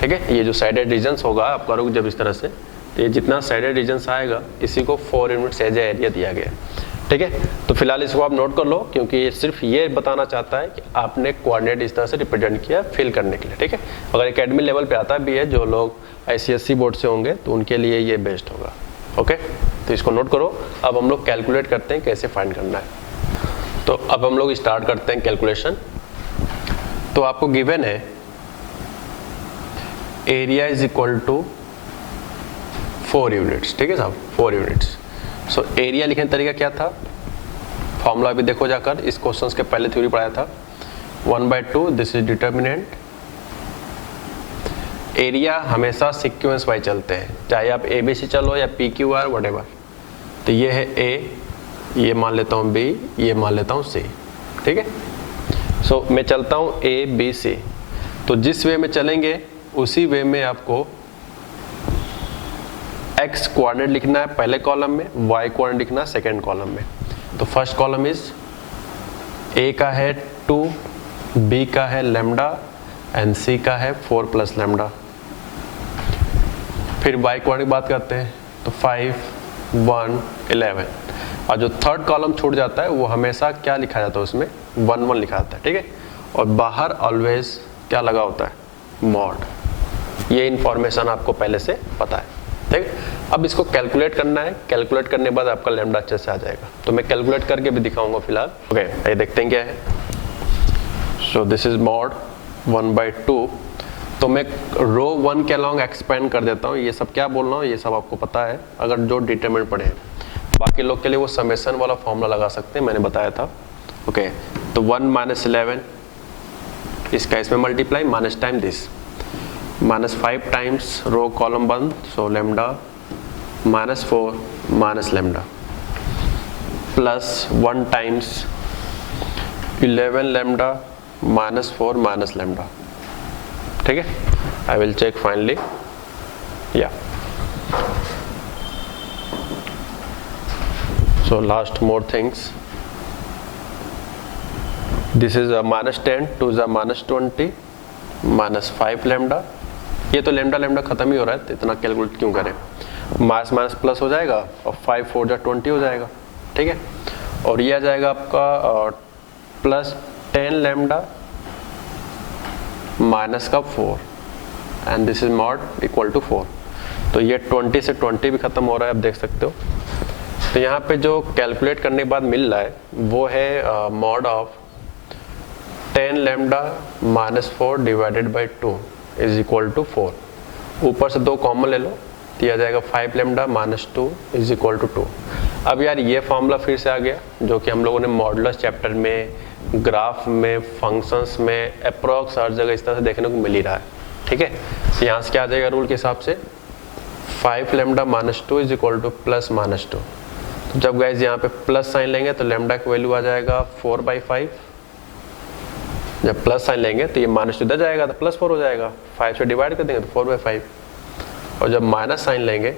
ठीक है। ये जो साइडेड रीजन्स होगा आप करोगे जब इस तरह से, तो ये जितना साइडेड रीजन्स आएगा इसी को 4 यूनिट्स एज ए एरिया दिया गया, ठीक है। तो फिलहाल इसको आप नोट कर लो क्योंकि ये सिर्फ ये बताना चाहता है कि आपने कोऑर्डिनेट इस तरह से रिप्रेजेंट किया फिल करने के लिए, ठीक है। अगर एकेडमी लेवल पे आता भी है, जो लोग ICSE बोर्ड से होंगे तो उनके लिए ये बेस्ट होगा, ओके। तो इसको नोट करो। अब हम लोग कैलकुलेट करते हैं कैसे फाइंड करना है। तो अब हम लोग स्टार्ट करते हैं कैलकुलेशन। तो आपको गिवन है area is equal to 4 units, ठीक है साहब, 4 यूनिट्स। सो एरिया लिखने का तरीका क्या था, फॉर्मूला भी देखो जाकर, इस क्वेश्चंस के पहले थ्योरी पढ़ाया था, 1/2 दिस इज डिटर्मिनेंट। एरिया हमेशा सीक्वेंस वाइज चलते हैं, चाहे आप ABC चलो या PQR व्हाटएवर। तो ये है A, ये मान लेता हूँ B, ये मान लेता हूँ C, ठीक है। सो मैं चलता हूँ A B C, तो जिस वे में चलेंगे उसी वे में आपको x कोऑर्डिनेट लिखना है पहले कॉलम में, y कोऑर्डिनेट लिखना है सेकेंड कॉलम में। तो फर्स्ट कॉलम इज A का है 2, B का है लैम्डा एंड C का है 4 प्लस लैम्डा। फिर y कोऑर्डिनेट की बात करते हैं, तो 5, 1, 11, और जो थर्ड कॉलम छूट जाता है वो हमेशा क्या लिखा जाता है, उसमें 1, 1 लिखा जाता है, ठीक है। और बाहर ऑलवेज क्या लगा होता है, मॉड। ये इंफॉर्मेशन आपको पहले से पता है, ठीक है। अब इसको कैलकुलेट करना है, कैलकुलेट करने के बाद आपका लैम्डा अच्छे से आ जाएगा। तो मैं कैलकुलेट करके भी दिखाऊंगा फिलहाल, ओके। ये देखते हैं क्या है। सो दिस इज मॉड 1/2, तो मैं रो 1 के अलॉन्ग एक्सपेंड कर देता हूँ। ये सब क्या बोल रहा हूँ ये सब आपको पता है अगर जो डिटरमिनेंट पढ़े हैं। बाकी लोग के लिए वो समेशन वाला फॉर्मूला लगा सकते हैं, मैंने बताया था। ओके, तो 1 माइनस 11 इसका इसमें multiply minus time this minus 5 times row column 1 so lambda minus 4 minus lambda plus 1 times 11 lambda minus 4 minus lambda. ठीक है, आई विल चेक फाइनली या so last more things, this is a minus 10 to the minus 20 minus 5 lambda। ये तो lambda lambda खत्म ही हो रहा है तो इतना कैलकुलेट क्यों करें, माइनस माइनस प्लस हो जाएगा और 5 4 जा 20 हो जाएगा। ठीक है, और ये आ जाएगा आपका प्लस 10 लैम्डा माइनस का 4 and this is mod equal to 4। तो ये 20 से 20 भी खत्म हो रहा है, आप देख सकते हो। तो यहाँ पे जो कैलकुलेट करने के बाद मिल रहा है वो है mod of 10 lambda minus 4 divided by 2 is equal to 4। ऊपर से 2 कॉमन ले लो तो आ जाएगा 5 lambda minus 2 is equal to 2। अब यार ये फॉर्मूला फिर से आ गया जो कि हम लोगों ने मॉडुलस चैप्टर में, ग्राफ में, फंक्शंस में, अप्रॉक्स हर जगह इस तरह से देखने को मिल ही रहा है। ठीक है, तो यहाँ से क्या आ जाएगा रूल के हिसाब से 5 lambda minus 2 is equal two plus minus 2। तो जब गाइज यहाँ पे प्लस साइन लेंगे तो लैम्डा की वैल्यू आ जाएगा 4/5। जब प्लस साइन लेंगे तो ये माइनस 2 इधर जाएगा तो प्लस 4 हो जाएगा, 5 से डिवाइड कर देंगे तो 4/5। और जब माइनस साइन लेंगे,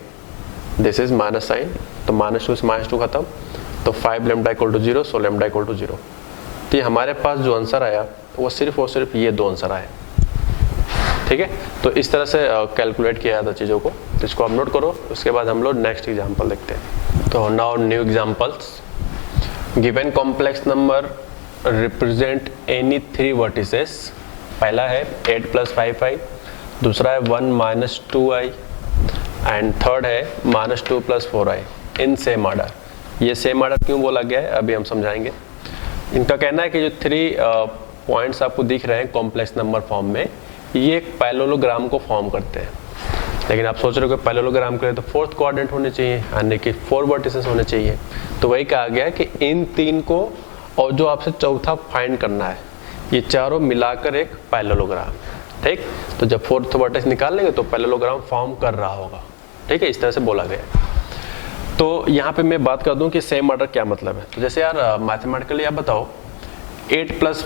दिस इज माइनस साइन, तो माइनस 2 से माइनस 2 खत्म, तो 5 lambda equal to 0 so lambda equal to 0। तो ये हमारे पास जो आंसर आया वो सिर्फ और सिर्फ ये 2 आंसर आए। ठीक है, तो इस तरह से कैलकुलेट किया जाता चीज़ों को, तो इसको आप नोट करो। उसके बाद हम लोग नेक्स्ट एग्जाम्पल देखते हैं। तो now new examples, given complex number represent any 3 vertices. पहला है 8 + 5i, दूसरा है 1 - 2i एंड थर्ड है -2 + 4i इन सेम ऑर्डर। ये सेम ऑर्डर क्यों बोला गया है अभी हम समझाएंगे। इनका कहना है कि जो 3 पॉइंट्स आपको दिख रहे हैं कॉम्प्लेक्स नंबर फॉर्म में, ये एक पैरेललोग्राम को फॉर्म करते हैं। लेकिन आप सोच रहे हो कि पैरेललोग्राम के लिए तो 4th कोऑर्डिनेट होने चाहिए, यानी कि 4 वर्टिसेस होने चाहिए। तो वही कहा गया कि इन 3 को और जो आपसे चौथा फाइंड करना है, ये चारों मिलाकर एक पैरेललोग्राम। ठीक, तो जब 4th वर्टेक्स निकाल लेंगे तो पैरेललोग्राम फॉर्म कर रहा होगा। ठीक है, इस तरह से बोला गया। तो यहाँ पे मैं बात कर दूं कि सेम ऑर्डर क्या मतलब है। तो जैसे यार मैथमेटिकली आप बताओ 8 +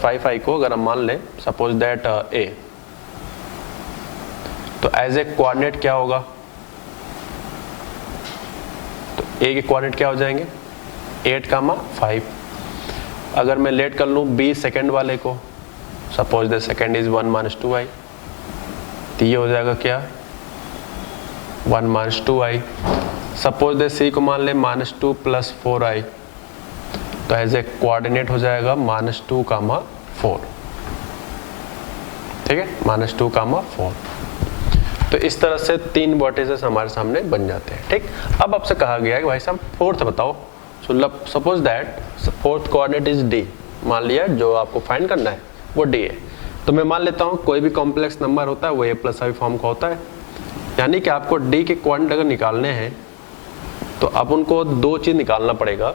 5i को अगर हम मान लें सपोज दैट a, तो एज ए कोऑर्डिनेट क्या होगा, तो a के कोऑर्डिनेट क्या हो जाएंगे 8, 5। अगर मैं लेट कर लूं b सेकंड वाले को, suppose that second is 1 - 2i, तो ये हो जाएगा क्या 1 - 2i। सपोज दैट c को मान ले -2 + 4i, तो एज ए कोऑर्डिनेट हो जाएगा -2, 4। ठीक है, -2, 4। तो इस तरह से 3 वर्टिसेस हमारे सामने बन जाते हैं। ठीक, अब आपसे कहा गया है कि भाई साहब 4th बताओ। Suppose that 4th coordinate is d, मान लिया जो आपको फाइंड करना है वो d है। तो मैं मान लेता हूँ कोई भी कॉम्प्लेक्स नंबर होता है वो a + i फॉर्म का होता है, यानी कि आपको d के कोऑर्डिनेट अगर निकालने हैं तो अब उनको 2 चीज़ निकालना पड़ेगा,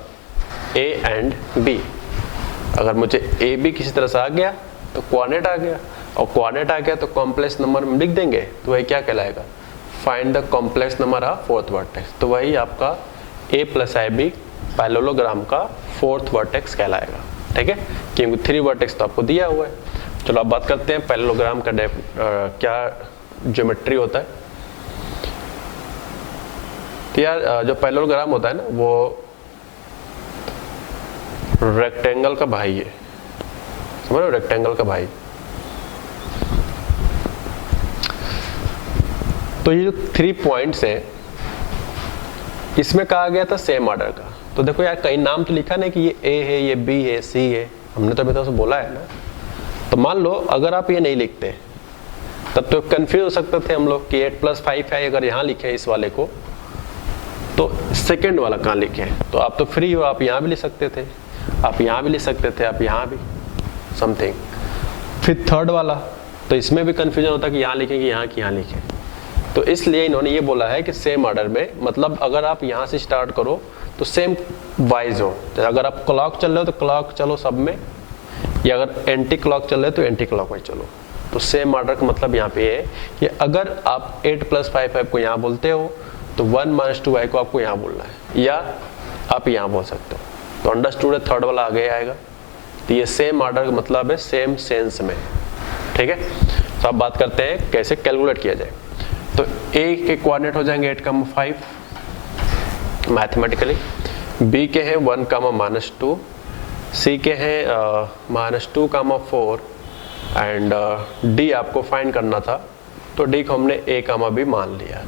a एंड b। अगर मुझे a b किसी तरह से आ गया तो कोऑर्डिनेट आ गया, और कोऑर्डिनेट आ गया तो कॉम्प्लेक्स नंबर में लिख देंगे, तो वही क्या कहलाएगा, find the complex number of 4th vertex. तो वही आपका a + ib पैरेललोग्राम का 4th वर्टेक्स कहलाएगा। ठीक है, क्योंकि 3 वर्टेक्स तो आपको दिया हुआ है। चलो अब बात करते हैं पैरेललोग्राम का क्या ज्योमेट्री होता है। तो यार जो पैरेललोग्राम होता है ना वो रेक्टेंगल का भाई है, समझ रहे हो, रेक्टेंगल का भाई। तो ये जो 3 पॉइंट्स हैं इसमें कहा गया था सेम ऑर्डर का। तो देखो यार कहीं नाम तो लिखा नहीं कि ये A है, ये B है, C है, हमने तो अभी तक बोला है ना। तो मान लो अगर आप ये नहीं लिखते तब तो कंफ्यूज हो सकते थे हम लोग कि 8 + 5 है, अगर यहाँ लिखे इस वाले को तो सेकंड वाला कहाँ लिखे हैं। तो आप तो फ्री हो, आप यहाँ भी लिख सकते थे, आप यहाँ भी लिख सकते थे, आप यहाँ भी समथिंग। फिर थर्ड वाला तो इसमें भी कन्फ्यूजन होता है कि यहाँ लिखें कि यहाँ की यहाँ लिखें। तो इसलिए इन्होंने ये बोला है कि सेम ऑर्डर में, मतलब अगर आप यहाँ से स्टार्ट करो तो सेम वाइज हो। तो अगर आप क्लॉक चल रहे हो तो क्लॉक चलो सब में, या अगर एंटी क्लॉक चल रहे हो तो एंटी क्लॉक वाइज चलो। तो सेम ऑर्डर का मतलब यहाँ पे है कि अगर आप 8 + 5 को यहाँ बोलते हो तो 1 - 2i को आपको यहाँ बोलना है, या आप यहाँ बोल सकते हो। तो अंडरस्टूड है, थर्ड वाला आगे आएगा। तो ये सेम ऑर्डर का मतलब है सेम सेंस में, ठीक है। तो अब बात करते हैं कैसे कैलकुलेट किया जाए। तो ए के कोऑर्डिनेट हो जाएंगे 8, 5 मैथमेटिकली, बी के हैं 1, -2, सी के हैं -2, 4 एंड डी आपको फाइंड करना था, तो डी को हमने ए, बी मान लिया,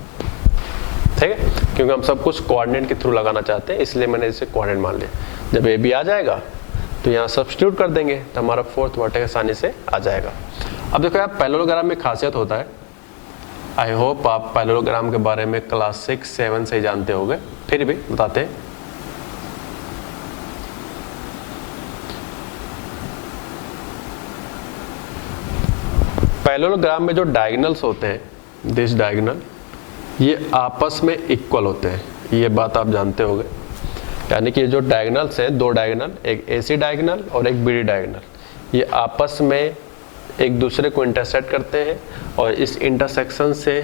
ठीक है, क्योंकि हम सब कुछ कोऑर्डिनेट के थ्रू लगाना चाहते हैं, इसलिए मैंने इसे कोऑर्डिनेट मान लिया। जब ए बी आ जाएगा तो यहाँ सब्स्टिट्यूट कर देंगे तो हमारा फोर्थ वर्टेक्स आसानी से आ जाएगा। अब देखो यार, पैरेललोग्राम में खासियत होता है, आई होप आप पैरेललोग्राम के बारे में क्लास 6, 7 से ही जानते होंगे, फिर भी बताते हैं। पैरेललोग्राम में जो डायगोनल्स होते हैं, दिस डायगोनल, ये आपस में इक्वल होते हैं, ये बात आप जानते होंगे। यानी कि जो डायगोनल्स हैं, दो डायगोनल, एक AC डायगोनल और एक BD डायगोनल, ये आपस में एक दूसरे को इंटरसेक्ट करते हैं और इस इंटरसेक्शन से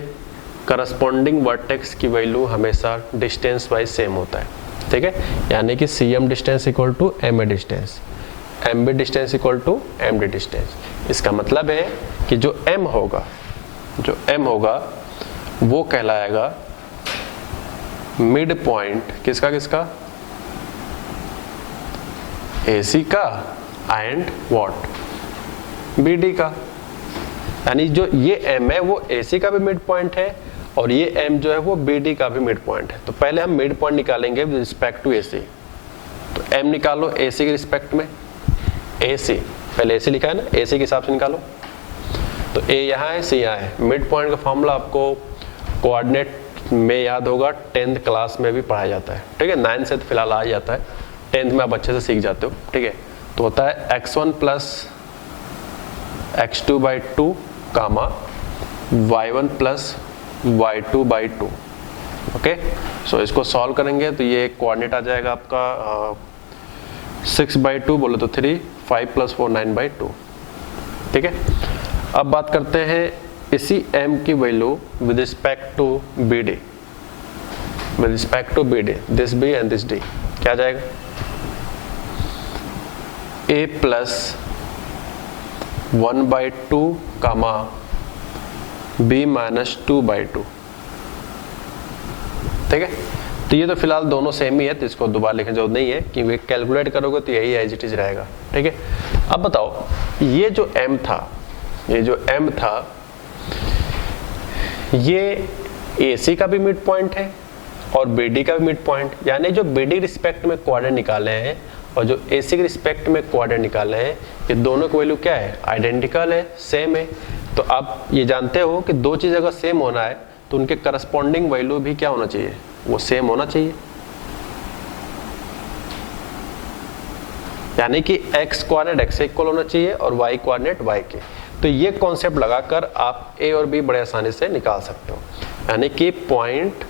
करस्पॉन्डिंग वर्टेक्स की वैल्यू हमेशा डिस्टेंस वाइज सेम होता है, ठीक है। यानी कि CM distance equal to MA distance, MB distance equal to MD distance. इसका मतलब है कि जो M होगा वो कहलाएगा मिड पॉइंट किसका, AC का एंड व्हाट, BD का। यानी जो ये M है वो AC का भी मिड पॉइंट है और ये M जो है वो BD का भी मिड पॉइंट है। तो पहले हम मिड पॉइंट निकालेंगे विद रिस्पेक्ट टू AC। तो M निकालो AC के रिस्पेक्ट में, AC पहले AC लिखा है ना, AC के हिसाब से निकालो। तो A यहाँ है, C यहाँ है। मिड पॉइंट का फॉर्मूला आपको कोऑर्डिनेट में याद होगा, 10th क्लास में भी पढ़ाया जाता है, ठीक है। 9 से तो फिलहाल आ जाता है, 10th में आप अच्छे से सीख जाते हो, ठीक है। तो होता है x1 + x2/2, y1 + y2/2, okay. सो इसको सॉल्व करेंगे तो ये कोऑर्डिनेट आ जाएगा आपका 6/2 बोले तो 3, 5 + 4 9/2, ठीक है। अब बात करते हैं इसी M की value with respect to BD, this B and this D क्या जाएगा, A + 1/2, B - 2/2, ठीक है। तो ये तो फिलहाल दोनों सेम ही है, तो इसको दोबारा लिखने की जरूरत नहीं है, क्योंकि कैलकुलेट करोगे तो यही एज इट इज रहेगा, ठीक है। अब बताओ, ये जो M था ये AC का भी मिड पॉइंट है और BD का भी मिड पॉइंट, यानी जो BD रिस्पेक्ट में कोऑर्डिनेट निकाले हैं और जो AC के रिस्पेक्ट में कोऑर्डिनेट निकाले हैं, ये दोनों की वैल्यू क्या है, आइडेंटिकल है, सेम है। तो आप ये जानते हो कि दो चीज अगर सेम होना है तो उनके करस्पॉन्डिंग वैल्यू भी क्या होना चाहिए, वो सेम होना चाहिए। यानी कि x कोऑर्डिनेट x से इक्वल होना चाहिए और y कोऑर्डिनेट y के। तो ये कॉन्सेप्ट लगाकर आप A और B बड़े आसानी से निकाल सकते हो। यानी कि point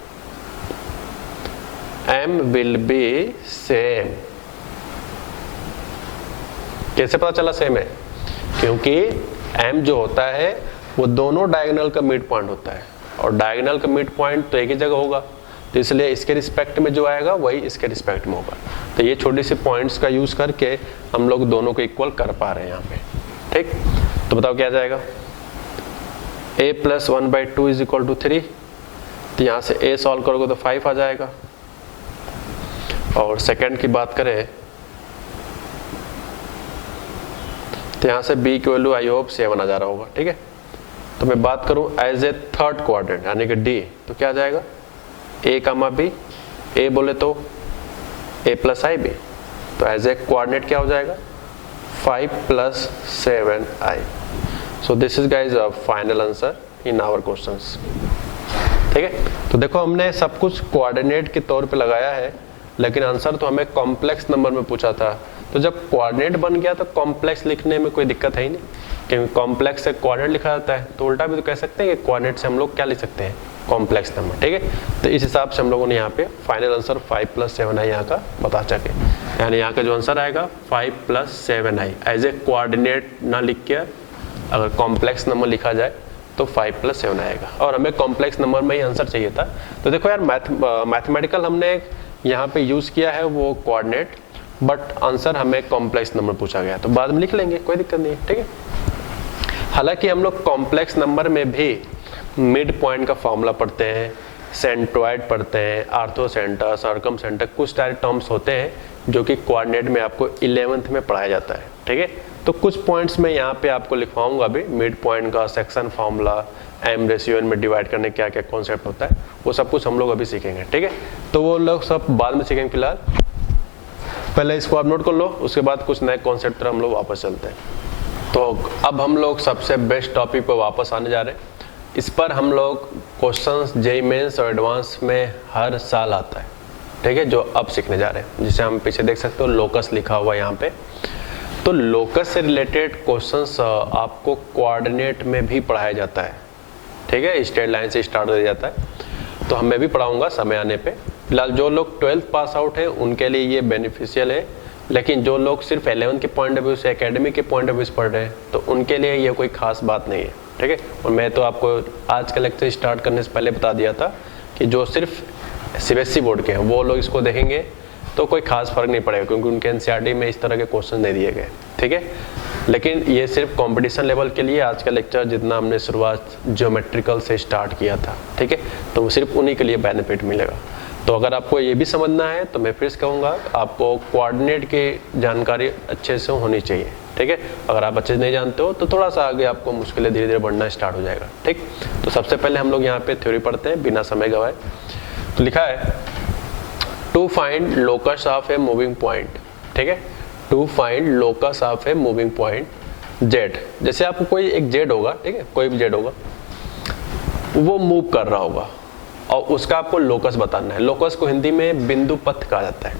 M will be same. कैसे पता चला सेम है, क्योंकि M जो होता है वो दोनों डायगोनल का मिड पॉइंट होता है और डायगोनल का मिड पॉइंट तो एक ही जगह होगा, तो इसलिए इसके रिस्पेक्ट में जो आएगा वही इसके रिस्पेक्ट में होगा। तो ये छोटी सी पॉइंट्स का यूज करके हम लोग दोनों को इक्वल कर पा रहे हैं यहाँ पे, ठीक। तो बताओ क्या जाएगा, A + 1/2 = 3। तो यहाँ से A सॉल्व करोगे तो 5 आ जाएगा। और सेकंड की बात करें तो यहाँ से B की वैल्यू आई होप 7 आ जा रहा होगा, ठीक है। तो मैं बात करूँ एज ए थर्ड कोऑर्डिनेट यानी कि D, तो क्या जाएगा, A, B, A बोले तो A + IB, तो एज ए कोऑर्डिनेट क्या हो जाएगा, 5 + 7i। So this is guys a final answer in our questions, ठीक है। तो देखो हमने सब कुछ कोऑर्डिनेट के तौर पे लगाया है लेकिन आंसर तो हमें कॉम्प्लेक्स नंबर में पूछा था। तो जब कोऑर्डिनेट बन गया तो कॉम्प्लेक्स लिखने में कोई दिक्कत है ही नहीं, क्योंकि कॉम्प्लेक्स से कोऑर्डिनेट लिखा जाता है। तो उल्टा भी तो कह सकते हैं कि कोऑर्डिनेट से हम लोग क्या लिख सकते हैं, कॉम्प्लेक्स नंबर। ठीक है, तो इस हिसाब से हम लोगों ने यहाँ पे फाइनल आंसर 5 + 7i यहाँ का बता सके। यानी यहाँ का जो आंसर आएगा 5 + 7i एज ए कोऑर्डिनेट ना लिख के अगर कॉम्प्लेक्स नंबर लिखा जाए तो 5 + 7 आएगा। और हमें कॉम्प्लेक्स नंबर में ही आंसर चाहिए था। तो देखो यार, मैथमेटिकल हमने यहाँ पे यूज़ किया है वो कोऑर्डिनेट, बट आंसर हमें कॉम्प्लेक्स नंबर पूछा गया, तो बाद में लिख लेंगे, कोई दिक्कत नहीं है। ठीक है, हालांकि हम लोग कॉम्प्लेक्स नंबर में भी मिड पॉइंट का फॉर्मूला पढ़ते हैं, सेंट्रॉइड पढ़ते हैं, आर्थो सेंटर, सर्कम सेंटर, कुछ सारे टर्म्स होते हैं जो कि कोऑर्डिनेट में आपको 11th में पढ़ाया जाता है। ठीक है, तो कुछ पॉइंट्स में यहाँ पे आपको लिखवाऊंगा भी, मिड पॉइंट का सेक्शन फॉर्मूला, एम रेशियो इनमें डिवाइड करने क्या क्या कॉन्सेप्ट होता है, वो सब कुछ हम लोग अभी सीखेंगे। ठीक है, तो वो लोग सब बाद में सीखेंगे, फिलहाल पहले इसको आप नोट कर लो, उसके बाद कुछ नए कॉन्सेप्ट हम लोग वापस चलते हैं। तो अब हम लोग सबसे बेस्ट टॉपिक पर वापस आने जा रहे हैं। इस पर हम लोग क्वेश्चंस जेईई मेंस और एडवांस में हर साल आता है। ठीक है, जो अब सीखने जा रहे हैं, जिसे हम पीछे देख सकते हो लोकस लिखा हुआ है यहाँ पे। तो लोकस से रिलेटेड क्वेश्चंस आपको कोऑर्डिनेट में भी पढ़ाया जाता है। ठीक है, स्ट्रेट लाइन से स्टार्ट हो जाता है, तो मैं भी पढ़ाऊंगा समय आने पे। फिलहाल जो लोग 12th पास आउट है उनके लिए ये बेनिफिशियल है, लेकिन जो लोग सिर्फ 11th के पॉइंट ऑफ व्यू से, एकेडमिक के पॉइंट ऑफ व्यू से पढ़ रहे हैं, तो उनके लिए ये कोई खास बात नहीं है। ठीक है, और मैं तो आपको आज का लेक्चर स्टार्ट करने से पहले बता दिया था कि जो सिर्फ सीबीएसई बोर्ड के हैं वो लोग इसको देखेंगे तो कोई खास फर्क नहीं पड़ेगा, क्योंकि उनके एनसीईआरटी में इस तरह के क्वेश्चन नहीं दिए गए। ठीक है, लेकिन ये सिर्फ कंपटीशन लेवल के लिए आज का लेक्चर, जितना हमने शुरुआत ज्योमेट्रिकल से स्टार्ट किया था। ठीक है, तो वो सिर्फ उन्हीं के लिए बेनिफिट मिलेगा। तो अगर आपको ये भी समझना है तो मैं फिर से कहूँगा, आपको कोऑर्डिनेट की जानकारी अच्छे से होनी चाहिए। ठीक है, अगर आप अच्छे से नहीं जानते हो तो थोड़ा सा आगे आपको मुश्किलें धीरे धीरे बढ़ना स्टार्ट हो जाएगा। ठीक, तो सबसे पहले हम लोग यहाँ पे थ्योरी पढ़ते हैं बिना समय गवाए। तो लिखा है to find locus of a moving point. ठीक है, to find locus of a moving point z. जैसे आपको कोई एक जेड होगा, ठीक है, कोई भी जेड होगा, वो मूव कर रहा होगा और उसका आपको लोकस बताना है। लोकस को हिंदी में बिंदु पथ कहा जाता है।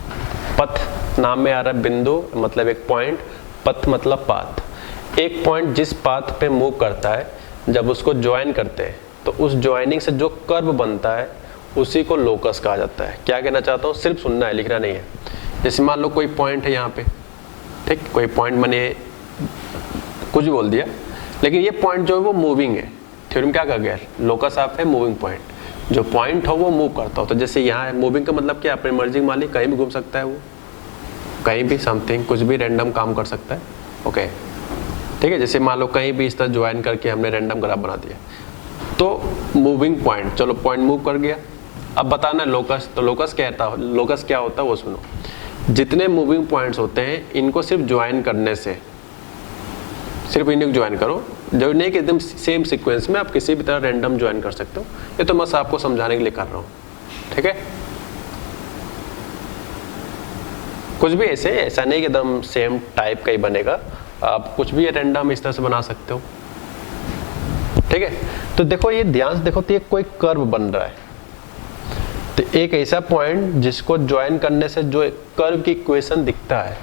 पथ नाम में आ रहा है, बिंदु मतलब एक पॉइंट, पथ मतलब पाथ। एक पॉइंट जिस पाथ पे मूव करता है, जब उसको ज्वाइन करते हैं तो उस ज्वाइनिंग से जो कर्व बनता है उसी को लोकस कहा जाता है। क्या कहना चाहता हूँ, सिर्फ सुनना है, लिखना नहीं है। जैसे मान लो कोई पॉइंट है यहाँ पे, ठीक, कोई पॉइंट मैंने कुछ भी बोल दिया, लेकिन ये पॉइंट जो है वो मूविंग है। थ्योरी में क्या कहा गया, लोकस ऑफ है मूविंग पॉइंट, जो पॉइंट हो वो मूव करता हो। तो जैसे यहाँ है, मूविंग का मतलब क्या, अपने मर्जी मालिक कहीं भी घूम सकता है, वो कहीं भी समथिंग कुछ भी रैंडम काम कर सकता है। ओके, ठीक है, जैसे मान लो कहीं भी इस तरह ज्वाइन करके हमने रैंडम ग्राफ बना दिया, तो मूविंग पॉइंट, चलो पॉइंट मूव कर गया। अब बताना लोकस, तो लोकस क्या होता है वो सुनो। जितने मूविंग पॉइंट्स होते हैं इनको सिर्फ ज्वाइन करने से, सिर्फ इन्हें ज्वाइन करो, जो नहीं कि एकदम सेम सीक्वेंस में आप किसी भी तरह रैंडम ज्वाइन कर सकते हो। ये तो बस आपको समझाने के लिए कर रहा हूँ। ठीक है, कुछ भी ऐसा नहीं कि एकदम सेम टाइप का ही बनेगा, आप कुछ भी रैंडम इस तरह से बना सकते हो। ठीक है, तो देखो ये ध्यान से देखो, तो ये कोई कर्व बन रहा है, तो एक ऐसा पॉइंट जिसको ज्वाइन करने से जो कर्व की इक्वेशन दिखता है,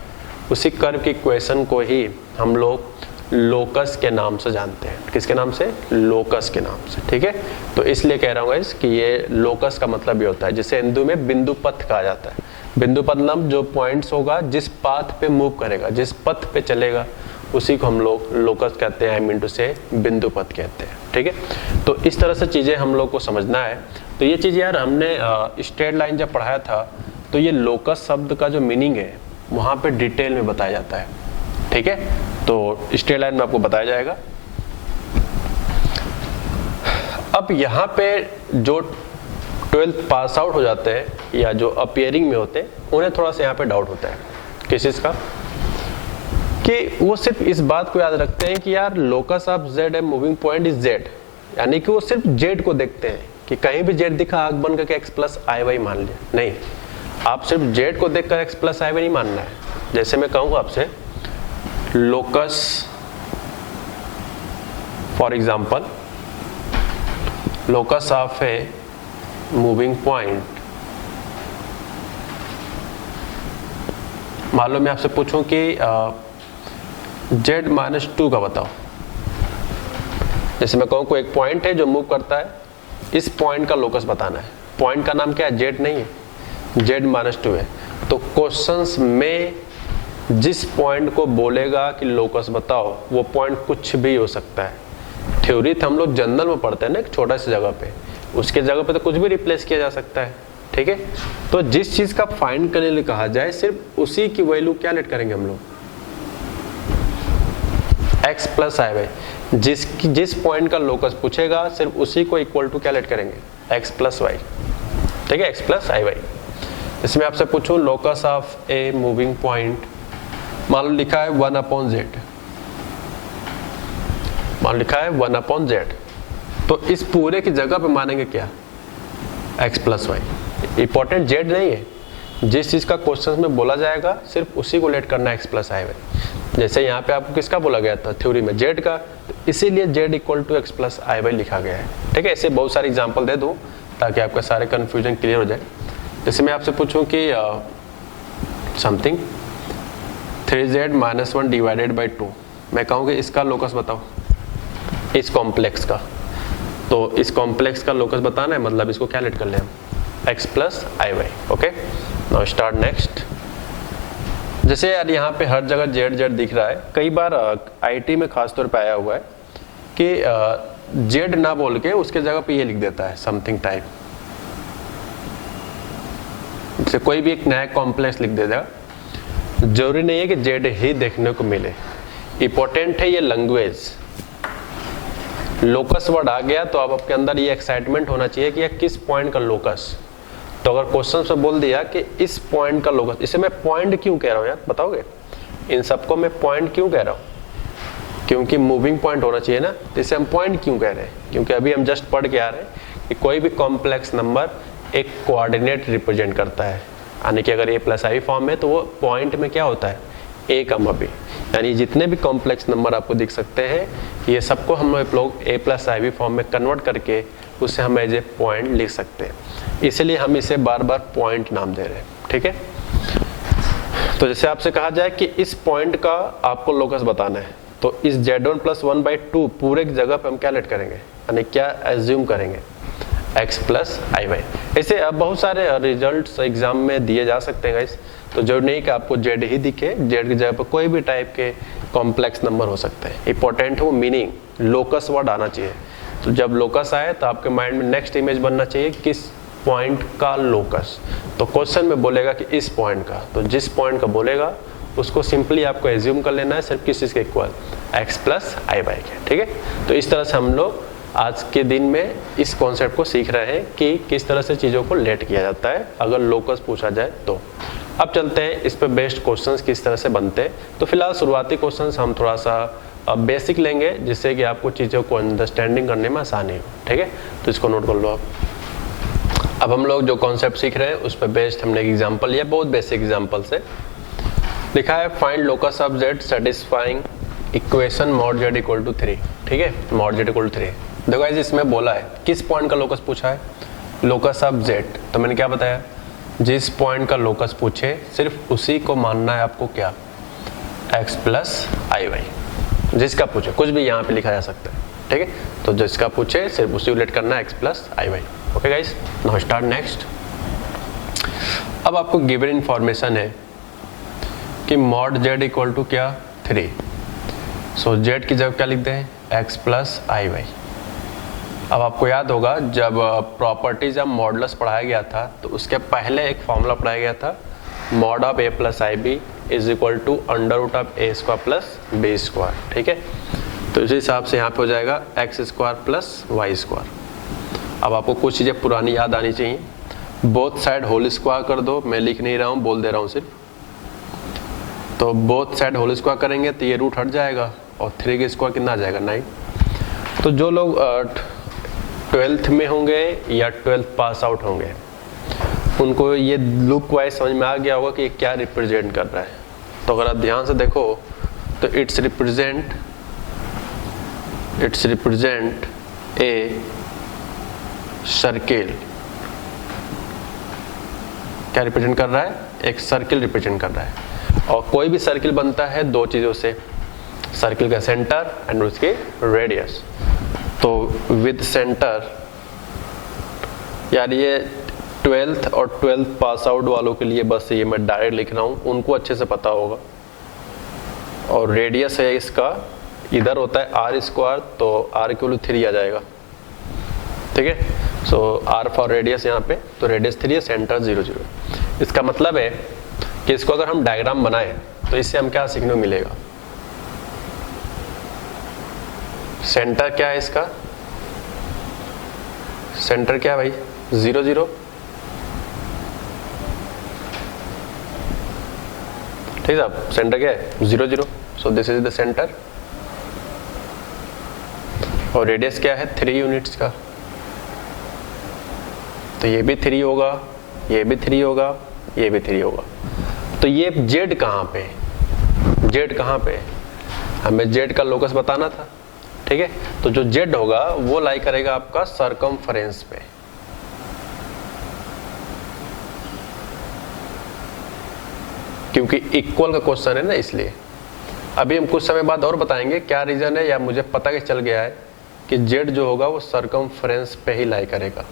उसी कर्व की इक्वेशन को ही हम लोग लोकस के नाम से जानते हैं। किसके नाम से, लोकस के नाम से। ठीक है, तो इसलिए कह रहा हूँ गाइस कि ये लोकस का मतलब ये होता है, जिसे हिंदी में बिंदु पथ कहा जाता है। बिंदु पथ मतलब जो पॉइंट्स होगा, जिस पाथ पे मूव करेगा, जिस पथ पे चलेगा, उसी को हम लोग लोकस कहते हैं, आई मीन टू से बिंदु पथ कहते हैं। ठीक है, तो इस तरह से चीज़ें हम लोग को समझना है। तो ये चीज़ यार हमने स्ट्रेट लाइन जब पढ़ाया था, तो ये लोकस शब्द का जो मीनिंग है वहाँ पे डिटेल में बताया जाता है। ठीक है, तो स्ट्रेट लाइन में आपको बताया जाएगा। अब यहाँ पे जो 12th पास आउट हो जाते हैं या जो अपीयरिंग में होते हैं, उन्हें थोड़ा सा यहाँ पे डाउट होता है किस चीज़ का, कि वो सिर्फ इस बात को याद रखते हैं कि यार locus of Z A moving point is Z, यानी कि वो सिर्फ जेड को देखते हैं कि कहीं भी जेड दिखा आग बन करके एक्स प्लस आई वाई मान लिया। नहीं, आप सिर्फ जेड को देखकर एक्स प्लस आई वाई नहीं मानना है। जैसे मैं कहूँगा आपसे locus, for example locus of a moving point मान लो मैं आपसे पूछूं कि z-2 का बताओ। जैसे मैं कहूँ कोई एक पॉइंट है जो मूव करता है, इस पॉइंट का लोकस बताना है। पॉइंट का नाम क्या है? z नहीं है, z-2 है। तो क्वेश्चंस में जिस पॉइंट को बोलेगा कि लोकस बताओ, वो पॉइंट कुछ भी हो सकता है। थ्योरी तो हम लोग जनरल में पढ़ते हैं ना, एक छोटा सी जगह पे, उसके जगह पे तो कुछ भी रिप्लेस किया जा सकता है, ठीक है। तो जिस चीज का फाइंड करने के लिए कहा जाए, सिर्फ उसी की वैल्यू क्या लेट करेंगे हम लोग, x प्लस आई वाई। जिस पॉइंट का लोकस पूछेगा, सिर्फ उसी को इक्वल टू क्या लेट करेंगे, x प्लस वाई, ठीक है, x प्लस आई वाई। जैसे मैं आपसे पूछूं locus of a moving point, मान लो लिखा है 1/z, मान लो लिखा है 1/z, तो इस पूरे की जगह पे मानेंगे क्या, x plus y. Important z नहीं है, जिस चीज का क्वेश्चन में बोला जाएगा सिर्फ उसी को लेट करना है x प्लस आई वाई। जैसे यहाँ पे आपको किसका बोला गया था थ्योरी में, z का, तो इसीलिए z equal to x plus i y लिखा गया है, ठीक है। ऐसे बहुत सारे एग्जाम्पल दे दूँ ताकि आपका सारे कन्फ्यूजन क्लियर हो जाए। जैसे मैं आपसे पूछूं कि समथिंग 3z-1 डिवाइडेड बाई 2, मैं कहूँ कि इसका लोकस बताओ, इस कॉम्प्लेक्स का। तो इस कॉम्प्लेक्स का लोकस बताना है, मतलब इसको क्या लेट कर ले हम, x plus i y, okay. Now start next. जैसे यार यहाँ पे हर जगह z दिख रहा है, कई बार IT में खासतौर पे आया हुआ है कि z ना बोल के उसके जगह पे ये लिख देता है समथिंग टाइप। जैसे कोई भी एक नया कॉम्प्लेक्स लिख देगा, जरूरी नहीं है कि z ही देखने को मिले, इंपॉर्टेंट है ये लैंग्वेज। लोकस वर्ड आ गया तो अब आपके अंदर ये एक्साइटमेंट होना चाहिए कि यह किस पॉइंट का लोकस। तो अगर क्वेश्चन से बोल दिया कि इस पॉइंट का लोकस, इसे मैं पॉइंट क्यों कह रहा हूँ यार, बताओगे? इन सबको मैं पॉइंट क्यों कह रहा हूँ? क्योंकि मूविंग पॉइंट होना चाहिए ना, तो इसे हम पॉइंट क्यों कह रहे हैं? क्योंकि अभी हम जस्ट पढ़ के आ रहे हैं कि कोई भी कॉम्प्लेक्स नंबर एक कोऑर्डिनेट रिप्रेजेंट करता है, यानी कि अगर a प्लस आई फॉर्म में, तो वो पॉइंट में क्या होता है, a कमा b। यानी जितने भी कॉम्प्लेक्स नंबर आपको दिख सकते हैं, ये सबको हम लोग a प्लस आई फॉर्म में कन्वर्ट करके उसे हम एज ए पॉइंट लिख सकते हैं, इसलिए हम इसे बार बार पॉइंट नाम दे रहे हैं, ठीक है। तो जैसे आपसे कहा जाए कि इस पॉइंट का आपको लोकस बताना है, तो इस z1 प्लस 1/2 पूरे की जगह पे हम क्या लेट करेंगे, यानी क्या एज्यूम करेंगे, x प्लस आई वाई। ऐसे अब बहुत सारे रिजल्ट्स एग्जाम में दिए जा सकते हैं गाइस, तो जरूरी नहीं कि आपको z ही दिखे, z की जगह पर कोई भी टाइप के कॉम्प्लेक्स नंबर हो सकते हैं। इंपॉर्टेंट है वो मीनिंग, लोकस वर्ड आना चाहिए। तो जब लोकस आए तो आपके माइंड में नेक्स्ट इमेज बनना चाहिए किस पॉइंट का लोकस। तो क्वेश्चन में बोलेगा कि इस पॉइंट का, तो जिस पॉइंट का बोलेगा उसको सिंपली आपको एज्यूम कर लेना है सिर्फ किस चीज के equal, x plus i Y के, ठीक है। तो इस तरह से हम लोग आज के दिन में इस कॉन्सेप्ट को सीख रहे हैं कि किस तरह से चीज़ों को लेट किया जाता है अगर लोकस पूछा जाए तो। अब चलते हैं इस पे बेस्ड क्वेश्चंस किस तरह से बनते हैं। तो फिलहाल शुरुआती क्वेश्चंस हम थोड़ा सा बेसिक लेंगे, जिससे कि आपको चीज़ों को अंडरस्टैंडिंग करने में आसानी हो, ठीक है। तो इसको नोट कर लो आप। अब हम लोग जो कॉन्सेप्ट सीख रहे हैं उस पर बेस्ड हमने एक एग्जाम्पल लिया, बहुत बेसिक एग्जाम्पल से। लिखा है find locus of z satisfying equation mod z equal to 3, ठीक है, मॉड z इक्वल टू 3। देखो गाइस इसमें बोला है किस पॉइंट का लोकस पूछा है, लोकस ऑफ z। तो मैंने क्या बताया, जिस पॉइंट का लोकस पूछे सिर्फ उसी को मानना है आपको क्या, x प्लस आई वाई। जिसका पूछे, कुछ भी यहाँ पे लिखा जा सकता है, ठीक है। तो जिसका पूछे सिर्फ उसी को लेट करना है x plus i y, okay guys. Now start next. अब आपको गिवन इन्फॉर्मेशन है कि मॉड z इक्वल टू क्या, 3। सो z की जगह क्या लिखते हैं, x प्लस आई वाई। अब आपको याद होगा जब प्रॉपर्टीज ऑफ मॉडुलस पढ़ाया गया था तो उसके पहले एक फॉर्मूला पढ़ाया गया था, mod of a plus i b is equal to under root of a square plus b square, ठीक है। तो इस हिसाब से यहाँ पे हो जाएगा x square plus y square. अब आपको कुछ चीज़ें पुरानी याद आनी चाहिए, बोथ साइड होल स्क्वायर कर दो, मैं लिख नहीं रहा हूँ, बोल दे रहा हूँ सिर्फ। तो बोथ साइड होल स्क्वायर करेंगे तो ये रूट हट जाएगा और 3 का स्क्वायर कितना आ जाएगा, 9। तो जो लोग 12th में होंगे या 12th पास आउट होंगे उनको ये लुक वाइज समझ में आ गया होगा कि ये क्या रिप्रेजेंट कर रहा है। तो अगर आप ध्यान से देखो तो इट्स रिप्रेजेंट ए सर्किल। क्या रिप्रेजेंट कर रहा है, एक सर्किल रिप्रेजेंट कर रहा है। और कोई भी सर्किल बनता है दो चीज़ों से, सर्किल का सेंटर एंड उसकी रेडियस। तो विद सेंटर, यार ये 12th और 12th पास आउट वालों के लिए बस ये मैं डायरेक्ट लिख रहा हूँ, उनको अच्छे से पता होगा। और रेडियस है इसका, इधर होता है आर स्क्वायर, तो आर इक्वल 3 आ जाएगा, ठीक है। सो आर फॉर रेडियस यहाँ पे, तो रेडियस 3 है, सेंटर 0 0। इसका मतलब है कि इसको अगर हम डायग्राम बनाए तो इससे हम क्या सीखने को मिलेगा, सेंटर क्या है इसका, सेंटर क्या है भाई, 0 0, ठीक है। सेंटर क्या है, 0 0, सो दिस इज द सेंटर। और रेडियस क्या है, 3 यूनिट्स का, तो ये भी 3 होगा, ये भी 3 होगा, ये भी 3 होगा। तो ये जेड कहाँ पे, जेड कहाँ पे, हमें जेड का लोकस बताना था, ठीक है। तो जो जेड होगा वो लाई करेगा आपका सरकमफरेंस पे, क्योंकि इक्वल का क्वेश्चन है ना, इसलिए। अभी हम कुछ समय बाद और बताएंगे क्या रीजन है, या मुझे पता कि चल गया है कि जेड जो होगा वो सरकमफरेंस पे ही लाई करेगा।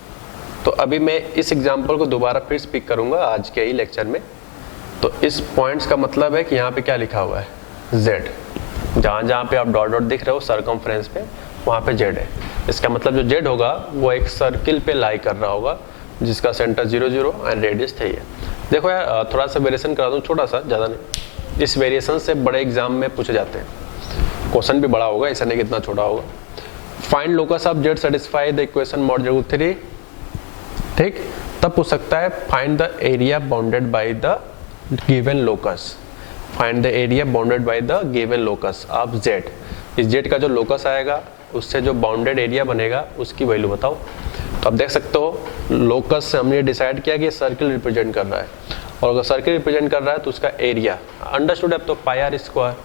तो अभी मैं इस एग्जांपल को दोबारा फिर स्पीक करूंगा आज के ही लेक्चर में। तो इस पॉइंट्स का मतलब है कि यहाँ पे क्या लिखा हुआ है, जेड, जहाँ जहाँ पे आप डॉट डॉट दिख रहे हो सरकमफरेंस पे, वहाँ पे जेड है। इसका मतलब जो जेड होगा वो एक सर्किल पे लाई कर रहा होगा जिसका सेंटर 0 0 एंड रेडियस 3 है। देखो यार थोड़ा सा वेरिएशन करा दूँ, छोटा सा, ज़्यादा नहीं। इस वेरिएशन से बड़े एग्जाम में पूछे जाते हैं, क्वेश्चन भी बड़ा होगा, ऐसा नहीं कितना छोटा होगा। Find locus of Z satisfy the equation mod Z 3, ठीक। तब पूछ सकता है find the area bounded by the given locus, find the area bounded by the given locus of Z. इस जेड का जो लोकस आएगा उससे जो बाउंडेड एरिया बनेगा उसकी वैल्यू बताओ। तो आप देख सकते हो लोकस से हमने डिसाइड किया कि सर्किल रिप्रेजेंट कर रहा है, और अगर सर्किल रिप्रेजेंट कर रहा है तो उसका एरिया अंडरस्टूड है। तो पाई आर स्क्वायर,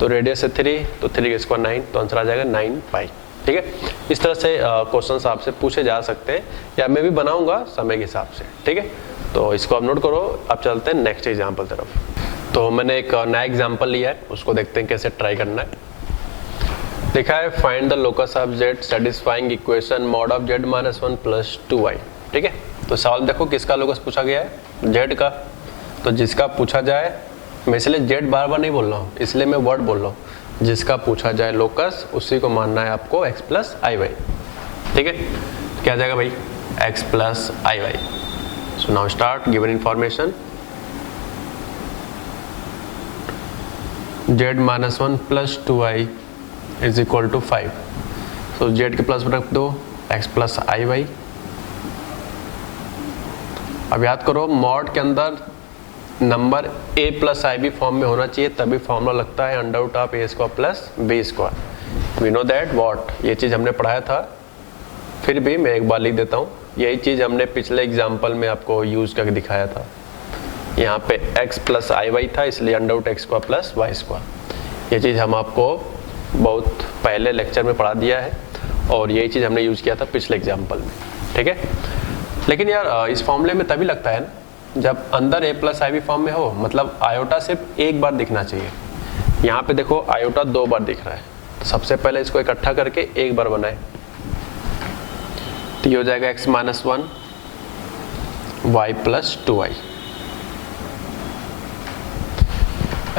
तो रेडियस है 3, तो 3 का स्क्वायर 9, तो आंसर आ जाएगा 9 पाई, ठीक है। इस तरह से क्वेश्चंस आपसे पूछे जा सकते हैं, या मैं भी बनाऊंगा समय के हिसाब से, ठीक है। तो इसको आप नोट करो। अब चलते हैं नेक्स्ट एग्जाम्पल तरफ। तो मैंने एक नया एग्जाम्पल लिया है, उसको देखते हैं कैसे ट्राई करना है। लिखा है find the locus of Z satisfying equation mod of Z minus 1 plus 2y, ठीक है। तो सवाल देखो किसका लोकस पूछा गया है, जेड का। तो जिसका पूछा जाए, मैं इसलिए जेड बार बार नहीं बोल रहा हूँ, इसलिए मैं वर्ड बोल रहा हूँ, जिसका पूछा जाए लोकस उसी को मानना है आपको x प्लस आई वाई, ठीक है। क्या जाएगा भाई, x plus i y. So now start given information, z minus 1 plus 2y is equal to 5। So z के प्लस रख दो, x प्लस आई वाई। अब याद करो मॉड के अंदर number a plus i b form में होना चाहिए, तभी फॉर्मूला लगता है under root of a square plus b square. We know that what, ये चीज़ हमने पढ़ाया था, फिर भी मैं एक बार लिख देता हूँ। यही चीज़ हमने पिछले एग्जाम्पल में आपको यूज करके दिखाया था। यहाँ पे x प्लस आई वाई था, इसलिए under root x square plus y square. ये चीज़ हम आपको बहुत पहले लेक्चर में पढ़ा दिया है, और यही चीज़ हमने यूज किया था पिछले एग्जाम्पल में, ठीक है। लेकिन यार इस फॉर्मूले में तभी लगता है ना जब अंदर a plus i b form में हो, मतलब आयोटा सिर्फ एक बार दिखना चाहिए। यहाँ पे देखो आयोटा 2 बार दिख रहा है, तो सबसे पहले इसको इकट्ठा करके एक बार बनाए, तो ये हो जाएगा x minus 1 y plus 2y।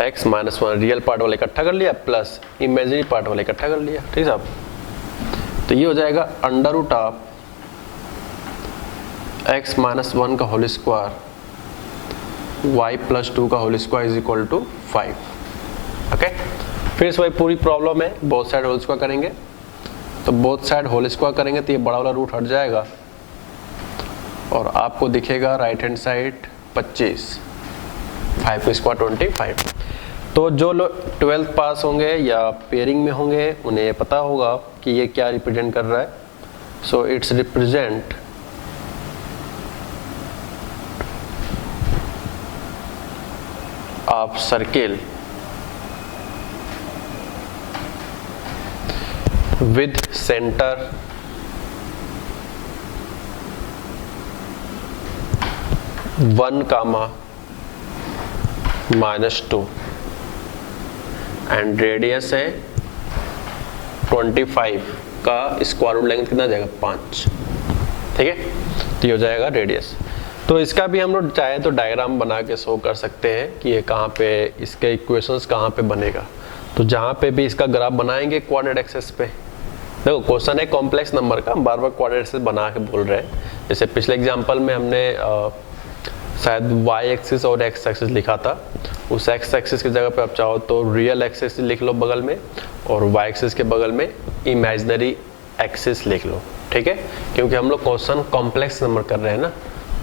x minus 1 real part वाले इकट्ठा कर लिया, प्लस इमेजिनरी पार्ट वाले इकट्ठा कर लिया, ठीक साहब। तो ये हो जाएगा under root of x minus 1 का होल स्क्वायर y प्लस 2 का whole square is equal to 5। Okay, फिर से वही पूरी प्रॉब्लम है, बोथ साइड होल स्क्वायर करेंगे। तो बोथ साइड होल स्क्वायर करेंगे तो ये बड़ा वाला रूट हट जाएगा, और आपको दिखेगा राइट हैंड साइड 25, 5 का स्क्वायर 25। तो जो लोग 12th पास होंगे या पेयरिंग में होंगे उन्हें पता होगा कि ये क्या रिप्रेजेंट कर रहा है। So it's represent of circle with center (1, -2 and radius है 25 का स्क्वायर रूट लेंगे कितना जाएगा 5। ठीक है, तो ये हो जाएगा रेडियस। तो इसका भी हम लोग चाहे तो डायग्राम बना के शो कर सकते हैं कि ये कहाँ पे इसके इक्वेशंस कहाँ पे बनेगा। तो जहाँ पे भी इसका ग्राफ बनाएंगे कोऑर्डिनेट एक्सिस पे, देखो क्वेश्चन है कॉम्प्लेक्स नंबर का, हम बार बार कोऑर्डिनेट एक्सिस बना के बोल रहे हैं। जैसे पिछले एग्जांपल में हमने शायद y एक्सिस और x एक्सिस लिखा था, उस x एक्सिस की जगह पे आप चाहो तो रियल एक्सिस लिख लो बगल में, और y एक्सिस के बगल में इमेजिनरी एक्सिस लिख लो। ठीक है, क्योंकि हम लोग क्वेश्चन कॉम्प्लेक्स नंबर कर रहे हैं ना,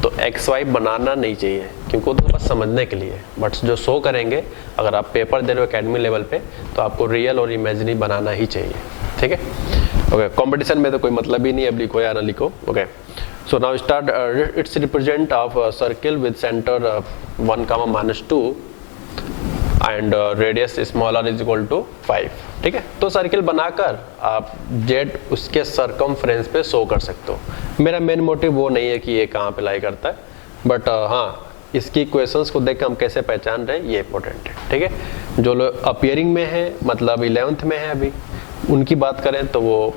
तो एक्स वाई बनाना नहीं चाहिए, क्योंकि वो तो बस समझने के लिए। बट जो शो करेंगे, अगर आप पेपर दे रहे हो एकेडमी लेवल पे, तो आपको रियल और इमेजिनरी बनाना ही चाहिए। ठीक है, ओके। कंपटीशन में तो कोई मतलब ही नहीं, अब लिखो या ना लिखो। Okay, so now start. It's represent of circle with centre 1, -2 and radius smaller is equal to 5। ठीक है, तो सर्किल बनाकर आप जेड उसके सरकमफ्रेंस पे शो कर सकते हो। मेरा मेन मोटिव वो नहीं है कि ये कहाँ पे लाई करता है, बट हाँ, इसकी इक्वेशंस को देख के हम कैसे पहचान रहे हैं ये इंपॉर्टेंट है। ठीक है, जो लोग अपियरिंग में है, मतलब 11th में है अभी, उनकी बात करें तो वो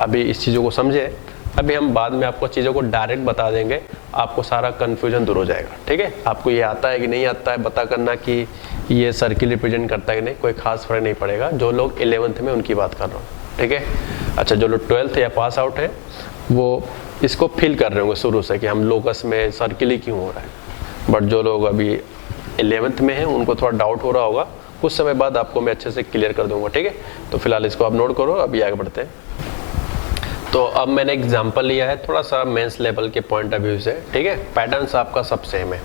अभी इस चीज़ों को समझे। अभी हम बाद में आपको चीज़ों को डायरेक्ट बता देंगे, आपको सारा कन्फ्यूजन दूर हो जाएगा। ठीक है, आपको ये आता है कि नहीं आता है बता करना कि ये सर्किल रिप्रेजेंट करता है कि नहीं, कोई खास फर्क नहीं पड़ेगा। जो लोग 11th में उनकी बात कर रहा हूँ। ठीक है, अच्छा, जो लोग 12th या पास आउट है वो इसको फील कर रहे होंगे शुरू से कि हम लोकस में सर्किल ही क्यों हो रहा है। बट जो लोग अभी 11th में हैं उनको थोड़ा डाउट हो रहा होगा, कुछ समय बाद आपको मैं अच्छे से क्लियर कर दूंगा। ठीक है, तो फिलहाल इसको आप नोट करो, अभी आगे बढ़ते हैं। तो अब मैंने एग्जांपल लिया है थोड़ा सा मेंस लेवल के पॉइंट ऑफ व्यू से। ठीक है, पैटर्न्स आपका सब सेम है।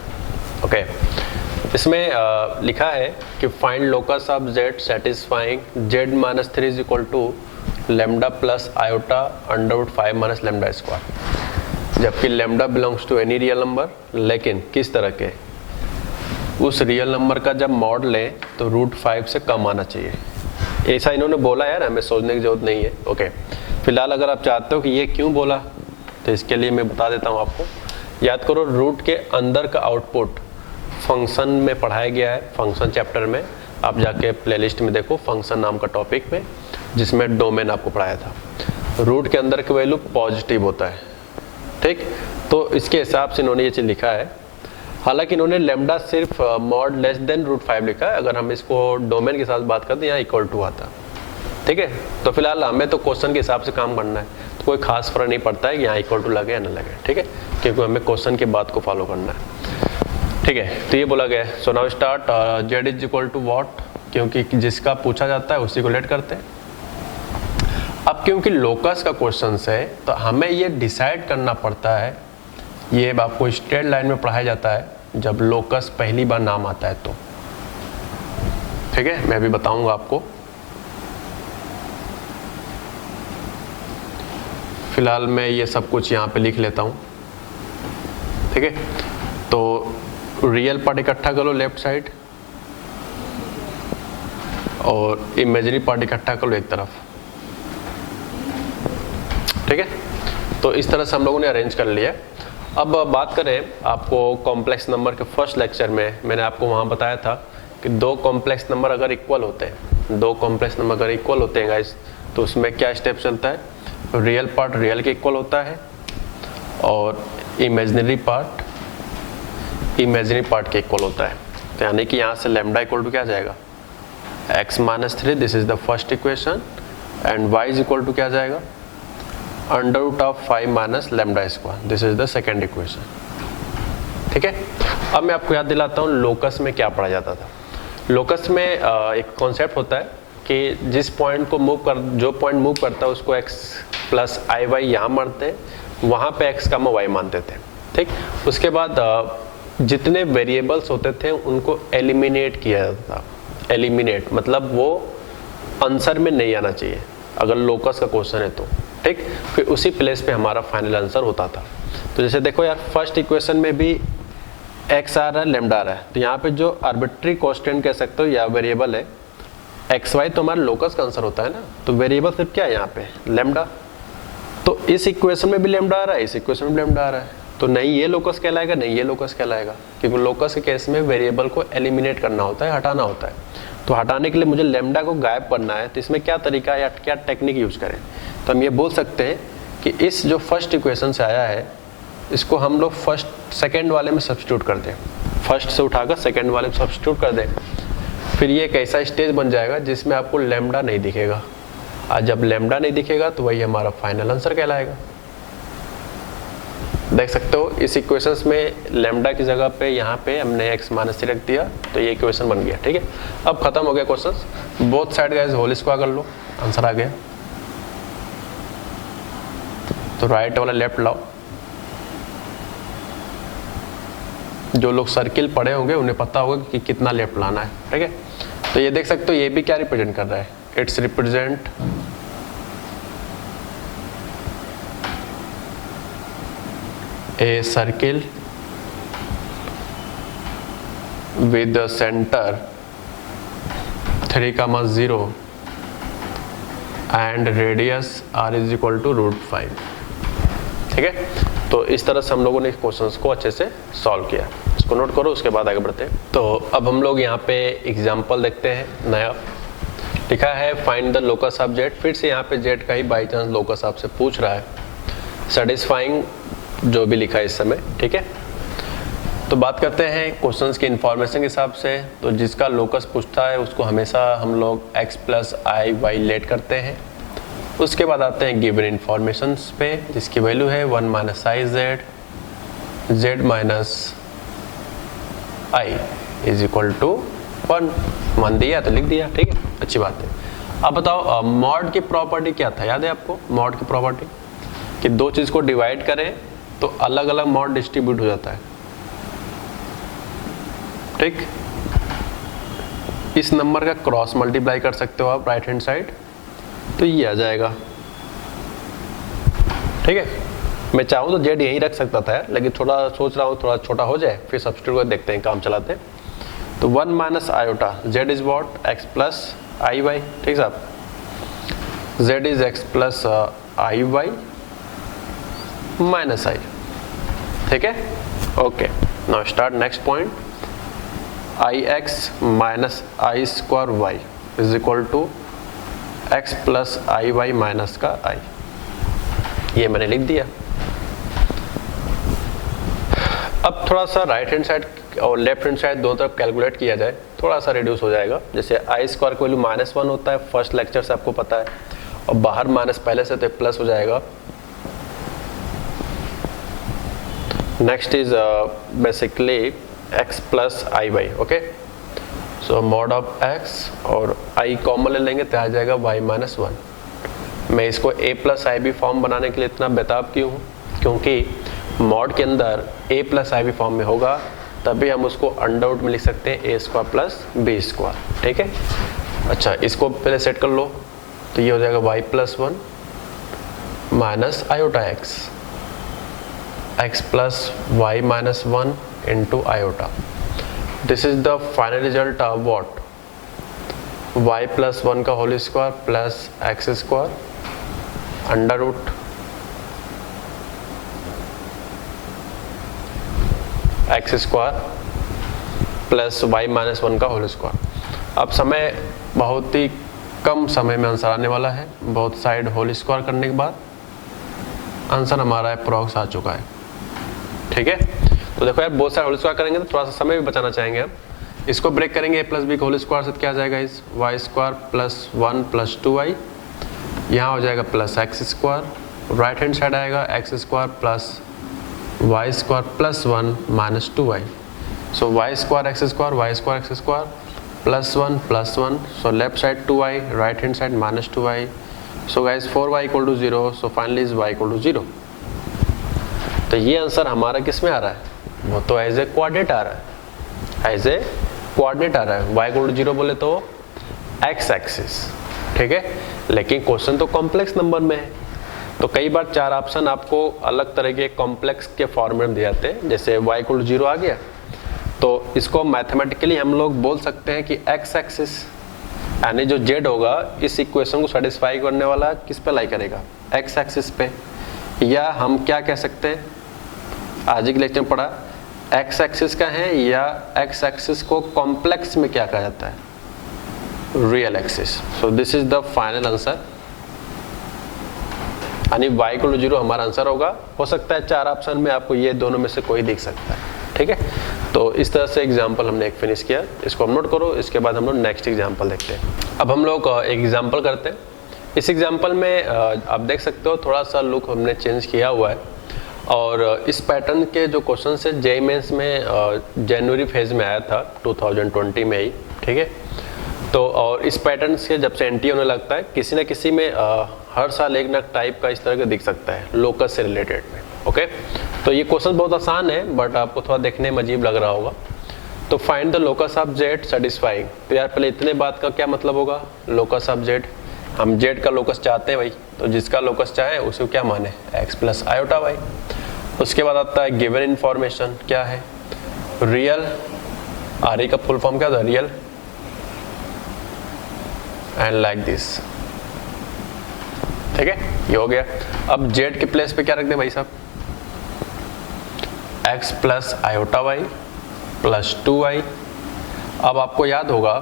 ओके, इसमें लिखा है कि find locus of z satisfying z-3 is equal to lambda plus iota under 5 - lambda square, जबकि lambda belongs to any real number, लेकिन किस तरह के, उस रियल नंबर का जब मॉड लें तो √5 से कम आना चाहिए। ऐसा इन्होंने बोला है, हमें सोचने की जरूरत नहीं है। ओके, फिलहाल अगर आप चाहते हो कि ये क्यों बोला, तो इसके लिए मैं बता देता हूँ आपको। याद करो, रूट के अंदर का आउटपुट फंक्शन में पढ़ाया गया है, फंक्शन चैप्टर में। आप जाके प्लेलिस्ट में देखो, फंक्शन नाम का टॉपिक में, जिसमें डोमेन आपको पढ़ाया था। रूट के अंदर का वैल्यू पॉजिटिव होता है। ठीक, तो इसके हिसाब से इन्होंने ये चीज़ लिखा है। हालांकि इन्होंने लैम्डा सिर्फ मॉड लेस देन √5 लिखा है। अगर हम इसको डोमेन के साथ बात करते हैं, यहाँ इक्वल टू आता। ठीक है, तो फिलहाल हमें तो क्वेश्चन के हिसाब से काम करना है, तो कोई खास फर्क नहीं पड़ता है कि यहाँ इक्वल टू लगे या ना लगे। ठीक है, क्योंकि हमें क्वेश्चन के बात को फॉलो करना है। ठीक है, तो ये बोला गया है। So now start. z is equal to what, क्योंकि जिसका पूछा जाता है उसी को लेट करते हैं। अब क्योंकि लोकस का क्वेश्चन है, तो हमें ये डिसाइड करना पड़ता है, ये आपको स्ट्रेट लाइन में पढ़ाया जाता है जब लोकस पहली बार नाम आता है तो। ठीक है, मैं अभी बताऊंगा आपको। फिलहाल मैं ये सब कुछ यहाँ पे लिख लेता हूँ। ठीक है, तो रियल पार्ट इकट्ठा कर लो लेफ्ट साइड, और इमेजिनरी पार्ट इकट्ठा कर लो एक तरफ। ठीक है, तो इस तरह से हम लोगों ने अरेंज कर लिया। अब बात करें, आपको कॉम्प्लेक्स नंबर के फर्स्ट लेक्चर में मैंने आपको वहाँ बताया था कि दो कॉम्प्लेक्स नंबर अगर इक्वल होते हैं, दो कॉम्प्लेक्स नंबर अगर इक्वल होते हैं गाइस, तो उसमें क्या स्टेप चलता है, रियल पार्ट रियल के इक्वल होता है और इमेजिनरी पार्ट इमेजिनरी पार्ट के इक्वल होता है। तो यानी कि यहाँ से लैम्डा इक्वल टू क्या जाएगा, x-3, this is the first equation, and y is equal to क्या जाएगा, √5 - lambda square, this is the second equation. ठीक है, अब मैं आपको याद दिलाता हूँ लोकस में क्या पढ़ा जाता था। लोकस में एक कॉन्सेप्ट होता है कि जिस पॉइंट को मूव कर, जो पॉइंट मूव करता है उसको x + i y यहाँ मानते हैं, वहाँ पे x, y मानते थे। ठीक, उसके बाद जितने वेरिएबल्स होते थे उनको एलिमिनेट किया जाता था। एलिमिनेट मतलब वो आंसर में नहीं आना चाहिए अगर लोकस का क्वेश्चन है तो। ठीक, फिर उसी प्लेस पे हमारा फाइनल आंसर होता था। तो जैसे देखो यार, फर्स्ट इक्वेशन में भी x आ रहा है, लैम्डा आ रहा है, तो यहाँ पे जो आर्बिट्री कांस्टेंट कह सकते हो या वेरिएबल है एक्स वाई, तो हमारा लोकस का आंसर होता है ना। तो वेरिएबल सिर्फ क्या है यहाँ पे, लैम्डा। तो इस इक्वेशन में भी लैम्डा आ रहा है, इस इक्वेशन में भी लैम्डा आ रहा है, तो नहीं ये लोकस कहलाएगा, नहीं ये लोकस कहलाएगा, क्योंकि लोकस के केस में वेरिएबल को एलिमिनेट करना होता है, हटाना होता है। तो हटाने के लिए मुझे लैम्डा को गायब करना है, तो इसमें क्या तरीका या क्या टेक्निक यूज करें? तो हम ये बोल सकते हैं कि इस जो फर्स्ट इक्वेशन से आया है इसको हम लोग सेकेंड वाले में सब्स्टिट्यूट कर दें, फर्स्ट से उठाकर सेकेंड वाले में सब्स्टिट्यूट कर दें। फिर ये एक ऐसा स्टेज बन जाएगा जिसमें आपको लैम्डा नहीं दिखेगा, और जब लैम्डा नहीं दिखेगा तो वही हमारा फाइनल आंसर कहलाएगा। देख सकते हो इस इक्वेशंस में लैम्डा की जगह पे यहाँ पे हमने x माइनस रख दिया, तो ये इक्वेशन बन गया। ठीक है, अब खत्म हो गया questions. Both side guys whole square कर लो, आंसर आ गया। तो राइट वाला लेफ्ट लाओ। जो लोग सर्किल पढ़े होंगे उन्हें पता होगा कि कितना लेफ्ट लाना है। ठीक है, तो ये देख सकते हो ये भी क्या रिप्रेजेंट कर रहा है, it's represent a circle with the center 3,0 and radius r is equal to √5। ठीक है, तो इस तरह से हम लोगों ने क्वेश्चंस को अच्छे से सॉल्व किया। इसको नोट करो, उसके बाद आगे बढ़ते हैं। तो अब हम लोग यहाँ पे एग्जाम्पल देखते हैं। नया लिखा है find the locus of Z. फिर से यहाँ पे जेड का ही बाई चांस लोकस आपसे पूछ रहा है, सेटिस्फाइंग जो भी लिखा है इस समय। ठीक है, तो बात करते हैं क्वेश्चंस की इंफॉर्मेशन के हिसाब से। तो जिसका लोकस पूछता है उसको हमेशा हम लोग x plus i Y late करते हैं। उसके बाद आते हैं गिवन इंफॉर्मेशन पे, जिसकी वैल्यू है 1 minus i z, z minus i is equal to 1। मान दिया तो लिख दिया। ठीक है, अच्छी बात है। अब बताओ मॉड की प्रॉपर्टी क्या था, याद है आपको मॉड की प्रॉपर्टी? कि दो चीज को डिवाइड करें तो अलग अलग मॉड डिस्ट्रीब्यूट हो जाता है। ठीक, इस नंबर का क्रॉस मल्टीप्लाई कर सकते हो आप राइट हैंड साइड, तो ये आ जाएगा। ठीक है, मैं चाहूँ तो जेड यही रख सकता था लेकिन थोड़ा सोच रहा हूँ थोड़ा छोटा हो जाए, फिर सब्स्टिट्यूट कर देखते हैं, काम चलाते हैं। तो 1 minus iota Z is what x plus i y. ठीक साहब, Z is x plus i y minus i. ठीक है, okay. Now start next point. I x minus i square y is equal to x plus i y minus का आई। ये मैंने लिख दिया। अब थोड़ा सा राइट हैंड साइड और लेफ्ट हैंड साइड दोनों तरफ कैलकुलेट किया जाए, थोड़ा सा रिड्यूस हो जाएगा। जैसे आई स्क्वायर की वैल्यू -1 होता है, फर्स्ट लेक्चर से आपको पता है, और बाहर माइनस पहले से तो प्लस हो जाएगा। Next is basically x plus i y. Okay, so mod of x और i कॉमन ले लेंगे तो आ जाएगा y माइनस 1। मैं इसको a plus i b form बनाने के लिए इतना बेताब क्यों हूँ, क्योंकि मॉड के अंदर a plus i b form में होगा, तभी हम उसको अंडर रूट में लिख सकते हैं a square plus b square. ठीक है, अच्छा इसको पहले सेट कर लो, तो ये हो जाएगा y plus 1 minus iota x plus y minus 1 into iota. This is the final result of what? y plus 1 का whole square plus x square under root x square plus y minus 1 का होल स्क्वायर। अब समय बहुत ही कम समय में आंसर आने वाला है। बहुत साइड होल स्क्वायर करने के बाद आंसर हमारा अप्रॉक्स आ चुका है। ठीक है, तो देखो यार बहुत सारे होल स्क्वायर करेंगे तो थोड़ा सा समय भी बचाना चाहेंगे हम। इसको ब्रेक करेंगे, a plus b whole square से क्या आ जाएगा इस y square plus 1 plus 2y, यहाँ हो जाएगा plus x square, right hand side आएगा x square plus y square plus 1 minus 2y। So y square x square y square x square plus 1 plus 1, so left side 2y, right hand side minus 2y। So guys 4y equal to 0, so finally is y equal to 0। तो ये आंसर हमारा किस में आ रहा है, वो तो एज ए कोऑर्डिनेट आ रहा है, एज ए कोऑर्डिनेट आ रहा है। y इक्वल टू 0 बोले तो x एक्सिस। ठीक है, लेकिन क्वेश्चन तो कॉम्प्लेक्स नंबर में है, तो कई बार 4 ऑप्शन आपको अलग तरह के कॉम्प्लेक्स के फॉर्मेट में दिए जाते हैं। जैसे y इक्वल टू 0 आ गया, तो इसको मैथमेटिकली हम लोग बोल सकते हैं कि x एक्सिस यानी जो z होगा इस इक्वेशन को सेटिस्फाई करने वाला किस पे लाई करेगा, x एक्सिस पे। या हम क्या कह सकते हैं, आज के लेक्चर में पढ़ा एक्स एक्सिस का है या एक्स एक्सिस को कॉम्प्लेक्स में क्या कहा जाता है, real axis. So this is the final answer, यानी y को 0 हमारा आंसर होगा। हो सकता है 4 ऑप्शन में आपको ये दोनों में से कोई दिख सकता है, ठीक है। तो इस तरह से एग्जाम्पल हमने एक फिनिश किया, इसको हम नोट करो। इसके बाद हम लोग नेक्स्ट एग्जाम्पल देखते हैं। अब हम लोग एक एग्जाम्पल करते हैं। इस एग्जाम्पल में आप देख सकते हो थोड़ा सा लुक हमने चेंज किया हुआ है, और इस पैटर्न के जो क्वेश्चन है जेईई मेंस में जनवरी फेज में आया था 2020 में ही, ठीक है। तो और इस पैटर्न से जब से एंटी होने लगता है किसी न किसी में हर साल एक ना टाइप का इस तरह का दिख सकता है लोकस से रिलेटेड में, ओके। तो ये क्वेश्चन बहुत आसान है बट आपको थोड़ा देखने में अजीब लग रहा होगा। तो find the locus of Z satisfying. तो यार पहले इतने बात का क्या मतलब होगा, लोकस ऑफ जेड, हम जेड का लोकस चाहते हैं भाई, तो जिसका लोकस चाहे उसको क्या माने, एक्स प्लस आयोटा वाई। उसके बाद आता है गिवन इन्फॉर्मेशन, क्या है, रियल, आर ई का फुल फॉर्म क्या था, रियल एंड लाइक दिस, ठीक है, ये हो गया। अब जेड के प्लेस पे क्या रख दें भाई साहब, x plus iota y plus 2y। अब आपको याद होगा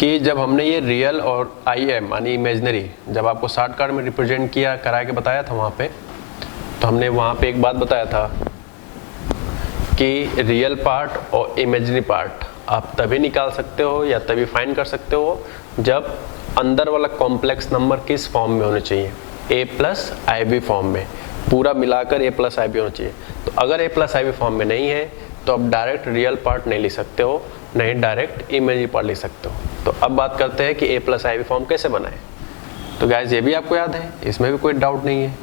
कि जब हमने ये रियल और आई एम यानी इमेजनरी जब आपको शॉर्ट कार्ड में रिप्रेजेंट किया करा के बताया था वहाँ पे, तो हमने वहाँ पे एक बात बताया था कि रियल पार्ट और इमेजनरी पार्ट आप तभी निकाल सकते हो या तभी फाइंड कर सकते हो जब अंदर वाला कॉम्प्लेक्स नंबर किस फॉर्म में होने चाहिए, a plus i b form में, पूरा मिलाकर a प्लस आई बी होना चाहिए। तो अगर a plus i b form में नहीं है तो आप डायरेक्ट रियल पार्ट नहीं लिख सकते हो, नहीं डायरेक्ट इमेजनरी पार्ट लिख सकते हो। तो अब बात करते हैं कि a plus i b form कैसे बनाए। तो गाइस ये भी आपको याद है, इसमें भी कोई डाउट नहीं है,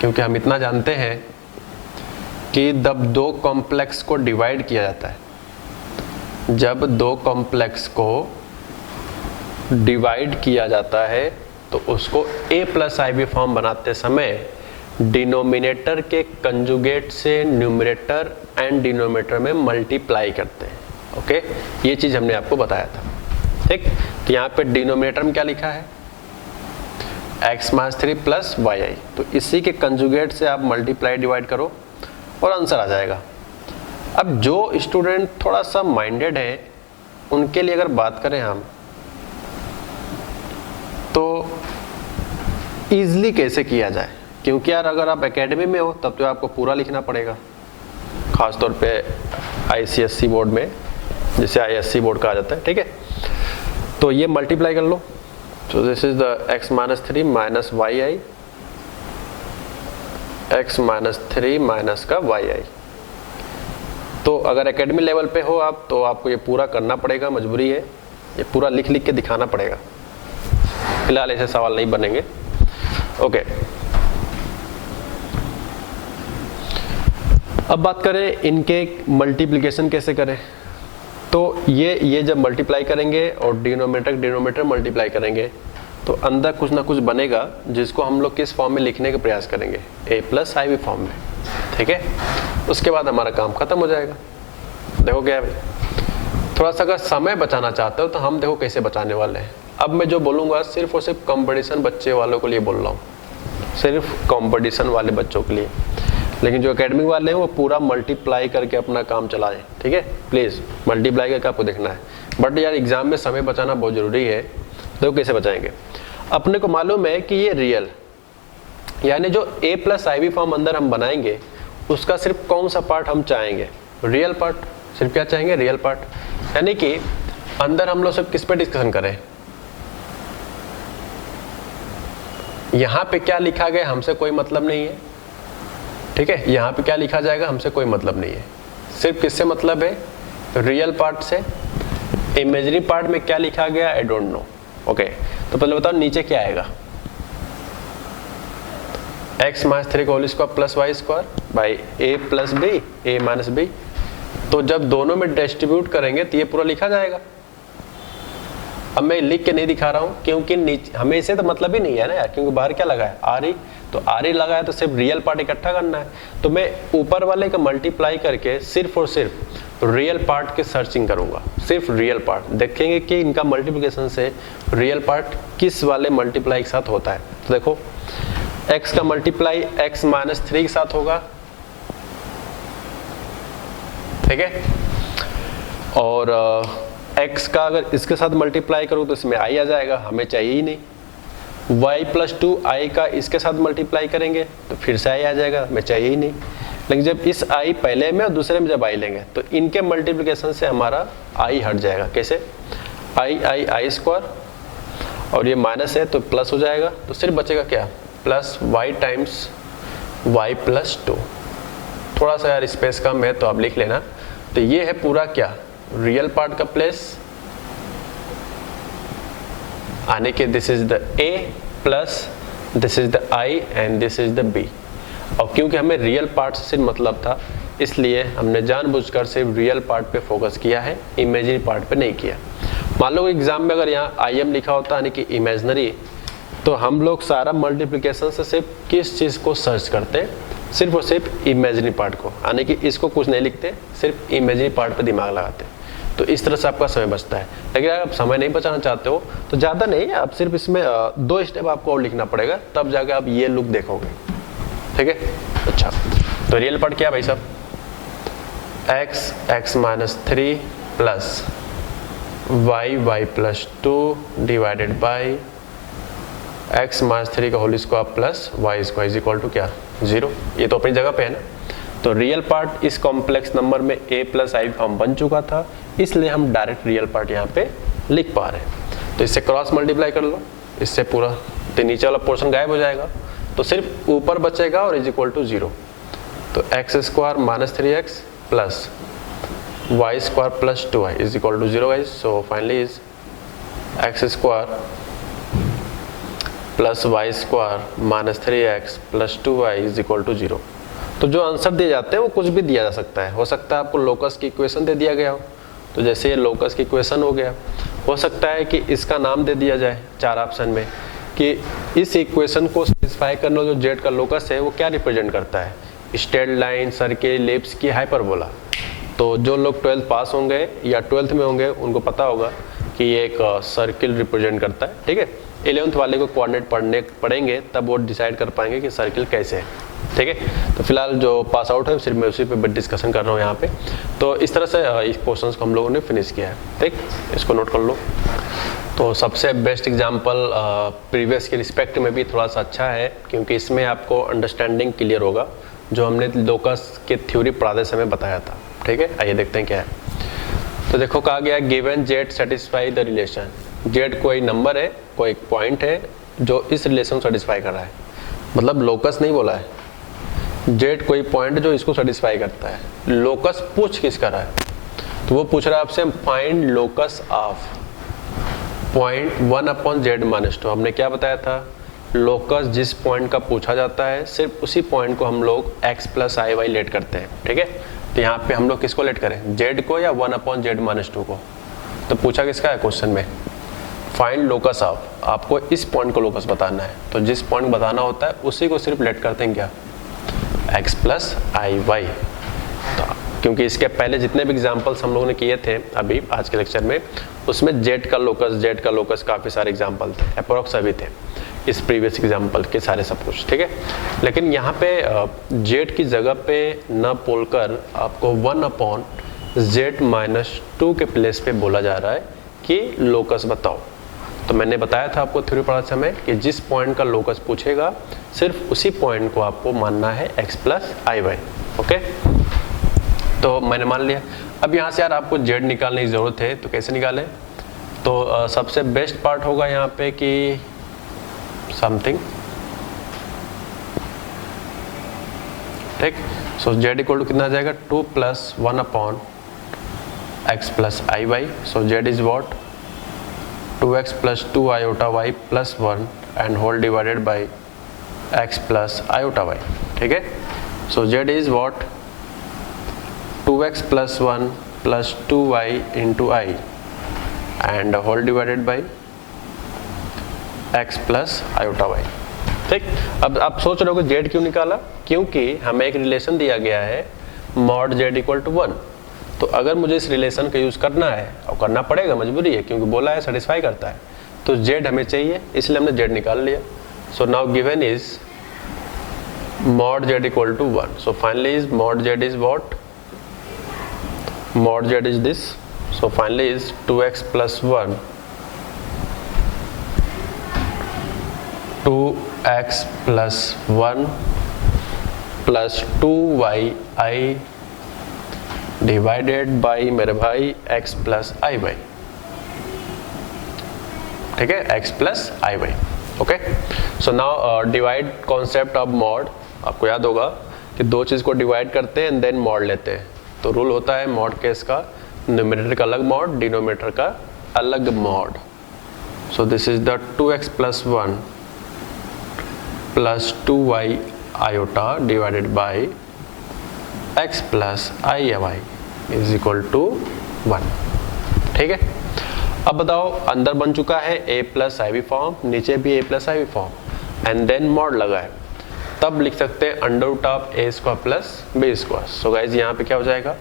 क्योंकि हम इतना जानते हैं कि जब दो कॉम्प्लेक्स को डिवाइड किया जाता है, जब दो कॉम्प्लेक्स को डिवाइड किया जाता है तो उसको a plus i b form बनाते समय डिनोमिनेटर के कंजुगेट से न्यूमरेटर एंड डिनोमिनेटर में मल्टीप्लाई करते हैं, ओके। ये चीज़ हमने आपको बताया था, ठीक। तो यहाँ पे डिनोमिनेटर में क्या लिखा है, x minus 3 plus Y i. तो इसी के कंजुगेट से आप मल्टीप्लाई डिवाइड करो और आंसर आ जाएगा। अब जो स्टूडेंट थोड़ा सा माइंडेड है उनके लिए अगर बात करें हम, तो इजीली कैसे किया जाए, क्योंकि यार अगर आप एकेडमी में हो तब तो आपको पूरा लिखना पड़ेगा, खासतौर पे आईसीएससी बोर्ड में, जिसे आईएससी बोर्ड कहा जाता है, ठीक है। तो ये मल्टीप्लाई कर लो। तो this is the x minus 3 minus y i, x minus 3 minus का वाई आई। तो अगर एकेडमी लेवल पे हो आप तो आपको ये पूरा करना पड़ेगा, मजबूरी है, ये पूरा लिख लिख के दिखाना पड़ेगा। फिलहाल ऐसे सवाल नहीं बनेंगे, ओके। अब बात करें इनके मल्टीप्लिकेशन कैसे करें। तो ये जब मल्टीप्लाई करेंगे और डिनोमिनेटर मल्टीप्लाई करेंगे तो अंदर कुछ ना कुछ बनेगा जिसको हम लोग किस फॉर्म में लिखने का प्रयास करेंगे, a plus i b form में, ठीक है। उसके बाद हमारा काम खत्म हो जाएगा। देखो क्या है भाई, थोड़ा सा अगर समय बचाना चाहते हो तो हम देखो कैसे बचाने वाले हैं। अब मैं जो बोलूँगा सिर्फ और सिर्फ कंपटीशन बच्चे वालों के लिए बोल रहा हूँ, सिर्फ कंपटीशन वाले बच्चों के लिए। लेकिन जो एकेडमिक वाले हैं वो पूरा मल्टीप्लाई करके अपना काम चलाएं, ठीक है। प्लीज़ मल्टीप्लाई करके आपको देखना है। बट यार एग्जाम में समय बचाना बहुत ज़रूरी है। देखो कैसे बचाएंगे। अपने को मालूम है कि ये रियल, यानी जो a plus i b form अंदर हम बनाएंगे उसका सिर्फ कौन सा पार्ट हम चाहेंगे, रियल पार्ट। सिर्फ क्या चाहेंगे, रियल पार्ट। यानी कि अंदर हम लोग सब किस पे डिस्कशन करें, यहाँ पे क्या लिखा गया हमसे कोई मतलब नहीं है, ठीक है। यहाँ पे क्या लिखा जाएगा हमसे कोई मतलब नहीं है। सिर्फ किससे मतलब है, रियल पार्ट से। इमेजनरी पार्ट में क्या लिखा गया आई डोंट नो, ओके। तो पहले बताओ नीचे क्या आएगा, x माइनस 3 का whole square plus y square by a plus b, a minus b. तो जब दोनों में डिस्ट्रीब्यूट करेंगे तो ये पूरा लिखा जाएगा। अब मैं लिख के नहीं दिखा रहा हूँ क्योंकि नीचे हमें इसे तो मतलब ही नहीं है ना यार, क्योंकि बाहर क्या लगा है, आर ई। तो आर ई लगा है तो सिर्फ रियल पार्ट इकट्ठा करना है। तो मैं ऊपर वाले का मल्टीप्लाई करके सिर्फ और सिर्फ रियल पार्ट की सर्चिंग करूंगा, सिर्फ रियल पार्ट। देखेंगे कि इनका मल्टीप्लिकेशन से रियल पार्ट किस वाले मल्टीप्लाई के साथ होता है। तो देखो x का मल्टीप्लाई x माइनस 3 के साथ होगा, ठीक है। और x का अगर इसके साथ मल्टीप्लाई करूँ तो इसमें i आ जाएगा, हमें चाहिए ही नहीं। y प्लस 2i का इसके साथ मल्टीप्लाई करेंगे तो फिर से i आ जाएगा, हमें चाहिए ही नहीं। लेकिन जब इस i पहले में और दूसरे में जब i लेंगे तो इनके मल्टीप्लिकेशन से हमारा i हट जाएगा। कैसे? i स्क्वायर, और ये माइनस है तो प्लस हो जाएगा, तो सिर्फ बचेगा क्या? Plus y times y plus 2। थोड़ा सा यार स्पेस कम है तो आप लिख लेना। तो ये है पूरा क्या? रियल पार्ट का प्लेस, आने के this is the a plus this is the i and this is the b। और क्योंकि हमें रियल पार्ट से सिर्फ मतलब था, इसलिए हमने जानबूझकर सिर्फ रियल पार्ट पे फोकस किया है, इमेजिनरी पार्ट पे नहीं किया। मान लो एग्जाम में अगर यहाँ im लिखा होता यानी कि इमेजिनरी, तो हम लोग सारा मल्टीप्लिकेशन से सिर्फ किस चीज़ को सर्च करते? सिर्फ और सिर्फ इमेजिनरी पार्ट को, यानी कि इसको कुछ नहीं लिखते, सिर्फ इमेजिनरी पार्ट पे दिमाग लगाते। तो इस तरह से आपका समय बचता है। लेकिन अगर आप समय नहीं बचाना चाहते हो तो ज़्यादा नहीं, आप सिर्फ इसमें 2 स्टेप आपको और लिखना पड़ेगा, तब जाकर आप ये लुक देखोगे, ठीक है। अच्छा, तो रियल पार्ट क्या है भाई साहब? x minus 3 plus y plus 2 divided by x minus 3 का होल स्क्वायर प्लस y स्क्वायर इज इक्वल टू क्या? 0। ये तो अपनी जगह पे है ना। तो रियल पार्ट इस कॉम्प्लेक्स नंबर में a प्लस आई फॉर्म बन चुका था, इसलिए हम डायरेक्ट रियल पार्ट यहाँ पे लिख पा रहे हैं। तो इससे क्रॉस मल्टीप्लाई कर लो, इससे पूरा तो नीचे वाला पोर्शन गायब हो जाएगा, तो सिर्फ ऊपर बचेगा और इज इक्वल टू 0। तो x square minus 3x plus y square plus 2y is equal to 0 guys. So finally is x square plus y square minus 3x plus 2y is equal to 0। तो जो आंसर दिए जाते हैं वो कुछ भी दिया जा सकता है। हो सकता है आपको लोकस की इक्वेशन दे दिया गया हो, तो जैसे ये लोकस की इक्वेशन हो गया। हो सकता है कि इसका नाम दे दिया जाए 4 ऑप्शन में कि इस इक्वेशन को सेटिस्फाई करना जो जेड का लोकस है वो क्या रिप्रेजेंट करता है? स्ट्रेट लाइन, सर्किल, एलिप्स की हाइपरबोला। तो जो लोग 12th पास होंगे या 12th में होंगे उनको पता होगा कि ये एक सर्किल रिप्रेजेंट करता है, ठीक है। 11th वाले को कोऑर्डिनेट पढ़ने पड़ेंगे, तब वो डिसाइड कर पाएंगे कि सर्किल कैसे है, ठीक है। तो फिलहाल जो पास आउट है सिर्फ मैं उसी पे डिस्कशन कर रहा हूँ यहाँ पे। तो इस तरह से इस पोर्शंस को हम लोगों ने फिनिश किया है, ठीक। इसको नोट कर लो। तो सबसे बेस्ट एग्जांपल प्रीवियस के रिस्पेक्ट में भी थोड़ा सा अच्छा है, क्योंकि इसमें आपको अंडरस्टैंडिंग क्लियर होगा जो हमने लोकस के थ्योरी पढ़ाते समय बताया था, ठीक है। आइए देखते हैं क्या है। तो देखो कहा गया given Z satisfy the relation. Z कोई नंबर है, कोई एक पॉइंट है जो इस रिलेशन को सेटिस्फाई कर रहा है, मतलब लोकस नहीं बोला है, जेड कोई पॉइंट जो इसको सेटिस्फाई करता है। लोकस पूछ किसका रहा है? तो वो पूछ रहा है आपसे find locus of point 1 upon Z minus 2। हमने क्या बताया था? लोकस जिस पॉइंट का पूछा जाता है सिर्फ उसी पॉइंट को हम लोग x plus i Y late करते हैं, ठीक है। तो यहाँ पे हम लोग किसको लेट करें? जेड को या 1 अपॉन जेड माइनस 2 को? तो पूछा किसका है क्वेश्चन में? Find locus of. आपको इस पॉइंट को लोकस बताना है, तो जिस पॉइंट बताना होता है उसी को सिर्फ लेट करते हैं क्या? x plus i Y. तो क्योंकि इसके पहले जितने भी एग्जाम्पल्स हम लोगों ने किए थे अभी आज के लेक्चर में, उसमें जेड का लोकस काफ़ी सारे एग्जाम्पल थे, अप्रोक्स अभी थे इस प्रीवियस एग्जाम्पल के सारे सब कुछ, ठीक है। लेकिन यहाँ पे जेड की जगह पे न बोलकर आपको 1 अपॉन जेड माइनस 2 के प्लेस पे बोला जा रहा है कि लोकस बताओ। तो मैंने बताया था आपको थ्योरी पढ़ाते समय कि जिस पॉइंट का लोकस पूछेगा सिर्फ उसी पॉइंट को आपको मानना है x plus i y, okay. तो मैंने मान लिया। अब यहाँ से यार आपको जेड निकालने की ज़रूरत है, तो कैसे निकालें? तो सबसे बेस्ट पार्ट होगा यहाँ पे कि समथिंग, ठीक। सो जेड इक्वल टू कितना आ जाएगा? 2 plus 1 upon x plus i y. So Z is what? 2x plus 2 iota y plus 1 and whole divided by x plus iota y, ठीक है। So Z is what? 2x plus 1 plus 2y into i and whole divided by x plus iota y, ठीक। अब आप सोच रहे हो कि जेड क्यों निकाला? क्योंकि हमें एक रिलेशन दिया गया है मॉड जेड इक्वल टू 1। तो अगर मुझे इस रिलेशन का यूज़ करना है, और करना पड़ेगा, मजबूरी है, क्योंकि बोला है सेटिस्फाई करता है, तो जेड हमें चाहिए, इसलिए हमने जेड निकाल लिया। So now given is mod z equal to 1. So finally is mod z is what? Mod z is this. So finally is 2x plus 1, 2x plus 1 plus 2y divided by मेरे भाई x प्लस आई वाई. ठीक है, x plus i y. Okay, so now divide concept of mod. आपको याद होगा कि दो चीज़ को डिवाइड करते हैं एंड देन मॉड लेते हैं. तो रूल होता है मॉड केस का, न्यूमरेटर का अलग मॉड, डिनोमिनेटर का अलग mod. So this is the 2x plus 1 plus 2y iota divided by x plus i y is equal to 1. ठीक है, अब बताओ, अंदर बन चुका है a plus i v form, नीचे भी a plus i v form and then mod लगा है. तब लिख सकते हैं under root of a square plus b square. So guys यहाँ पे क्या हो जाएगा,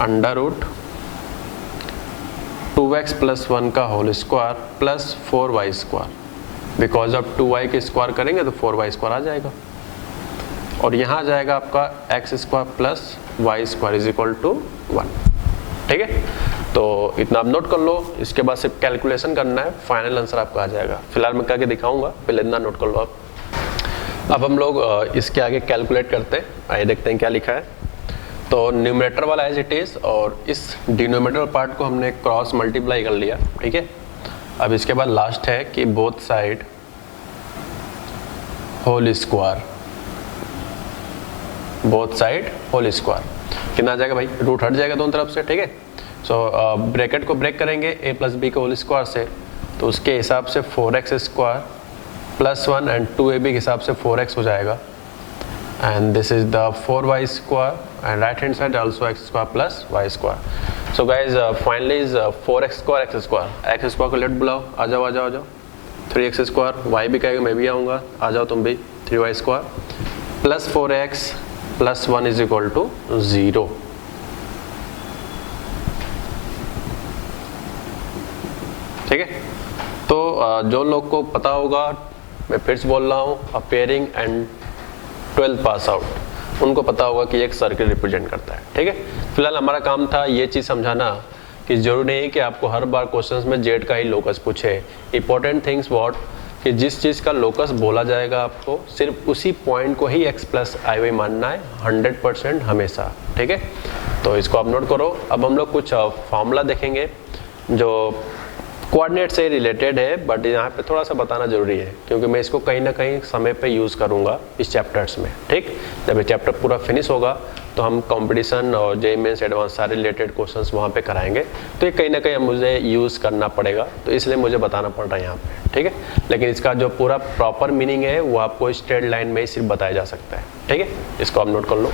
अंडर रूट 2x प्लस 1 का whole square plus 4y square. Because of 2y के स्क्वायर करेंगे तो 4y स्क्वायर आ जाएगा. और यहाँ आ जाएगा आपका x square plus y square is equal to 1. ठीक है, तो इतना आप नोट कर लो. इसके बाद सिर्फ कैलकुलेशन करना है, फाइनल आंसर आपका आ जाएगा. फिलहाल मैं करके दिखाऊंगा, पहले इतना नोट कर लो आप. अब हम लोग इसके आगे कैलकुलेट करते हैं. आइए देखते हैं क्या लिखा है. तो न्यूमरेटर वाला एज इट इज, और इस डिनोमिनेटर पार्ट को हमने क्रॉस मल्टीप्लाई कर लिया. ठीक है, अब इसके बाद लास्ट है कि both side whole square, both side whole square. कितना आ जाएगा भाई, रूट हट जाएगा दोनों तरफ से. ठीक है, सो ब्रैकेट को ब्रेक करेंगे a प्लस बी के होल स्क्वायर से, तो उसके हिसाब से 4x square plus 1 and 2ab के हिसाब से 4x हो जाएगा. And this is the 4y square and right hand side also x square plus y square. So guys finally is 4x square x square. x square को लेट बुलाओ, आ जाओ आ जाओ आ जाओ. 3x स्क्वायर, y भी कहेगा मैं भी आऊँगा, आ जाओ तुम भी. 3y square plus 4x plus 1 is equal to 0. ठीक है, तो जो लोग को पता होगा, मैं फिर से बोल रहा हूँ, appearing and 12th pass out, उनको पता होगा कि एक सर्किल रिप्रेजेंट करता है. ठीक है, फिलहाल हमारा काम था ये चीज़ समझाना कि जरूरी नहीं है कि आपको हर बार क्वेश्चंस में जेड का ही लोकस पूछे. इंपॉर्टेंट थिंग्स व्हाट, कि जिस चीज़ का लोकस बोला जाएगा आपको सिर्फ उसी पॉइंट को ही x प्लस आई वाई मानना है 100% हमेशा. ठीक है, तो इसको आप नोट करो. अब हम लोग कुछ फॉर्मूला देखेंगे जो कोऑर्डिनेट से रिलेटेड है, बट यहाँ पे थोड़ा सा बताना जरूरी है क्योंकि मैं इसको कहीं ना कहीं समय पे यूज़ करूँगा इस चैप्टर्स में. ठीक, जब ये चैप्टर पूरा फिनिश होगा तो हम कंपटीशन और जेईई मेंस एडवांस सारे रिलेटेड क्वेश्चंस वहाँ पे कराएंगे. तो ये कहीं ना कहीं मुझे यूज़ करना पड़ेगा, तो इसलिए मुझे बताना पड़ रहा है यहाँ पे. ठीक है, लेकिन इसका जो पूरा प्रॉपर मीनिंग है वो आपको स्ट्रेट लाइन में ही सिर्फ बताया जा सकता है. ठीक है, इसको आप नोट कर लो.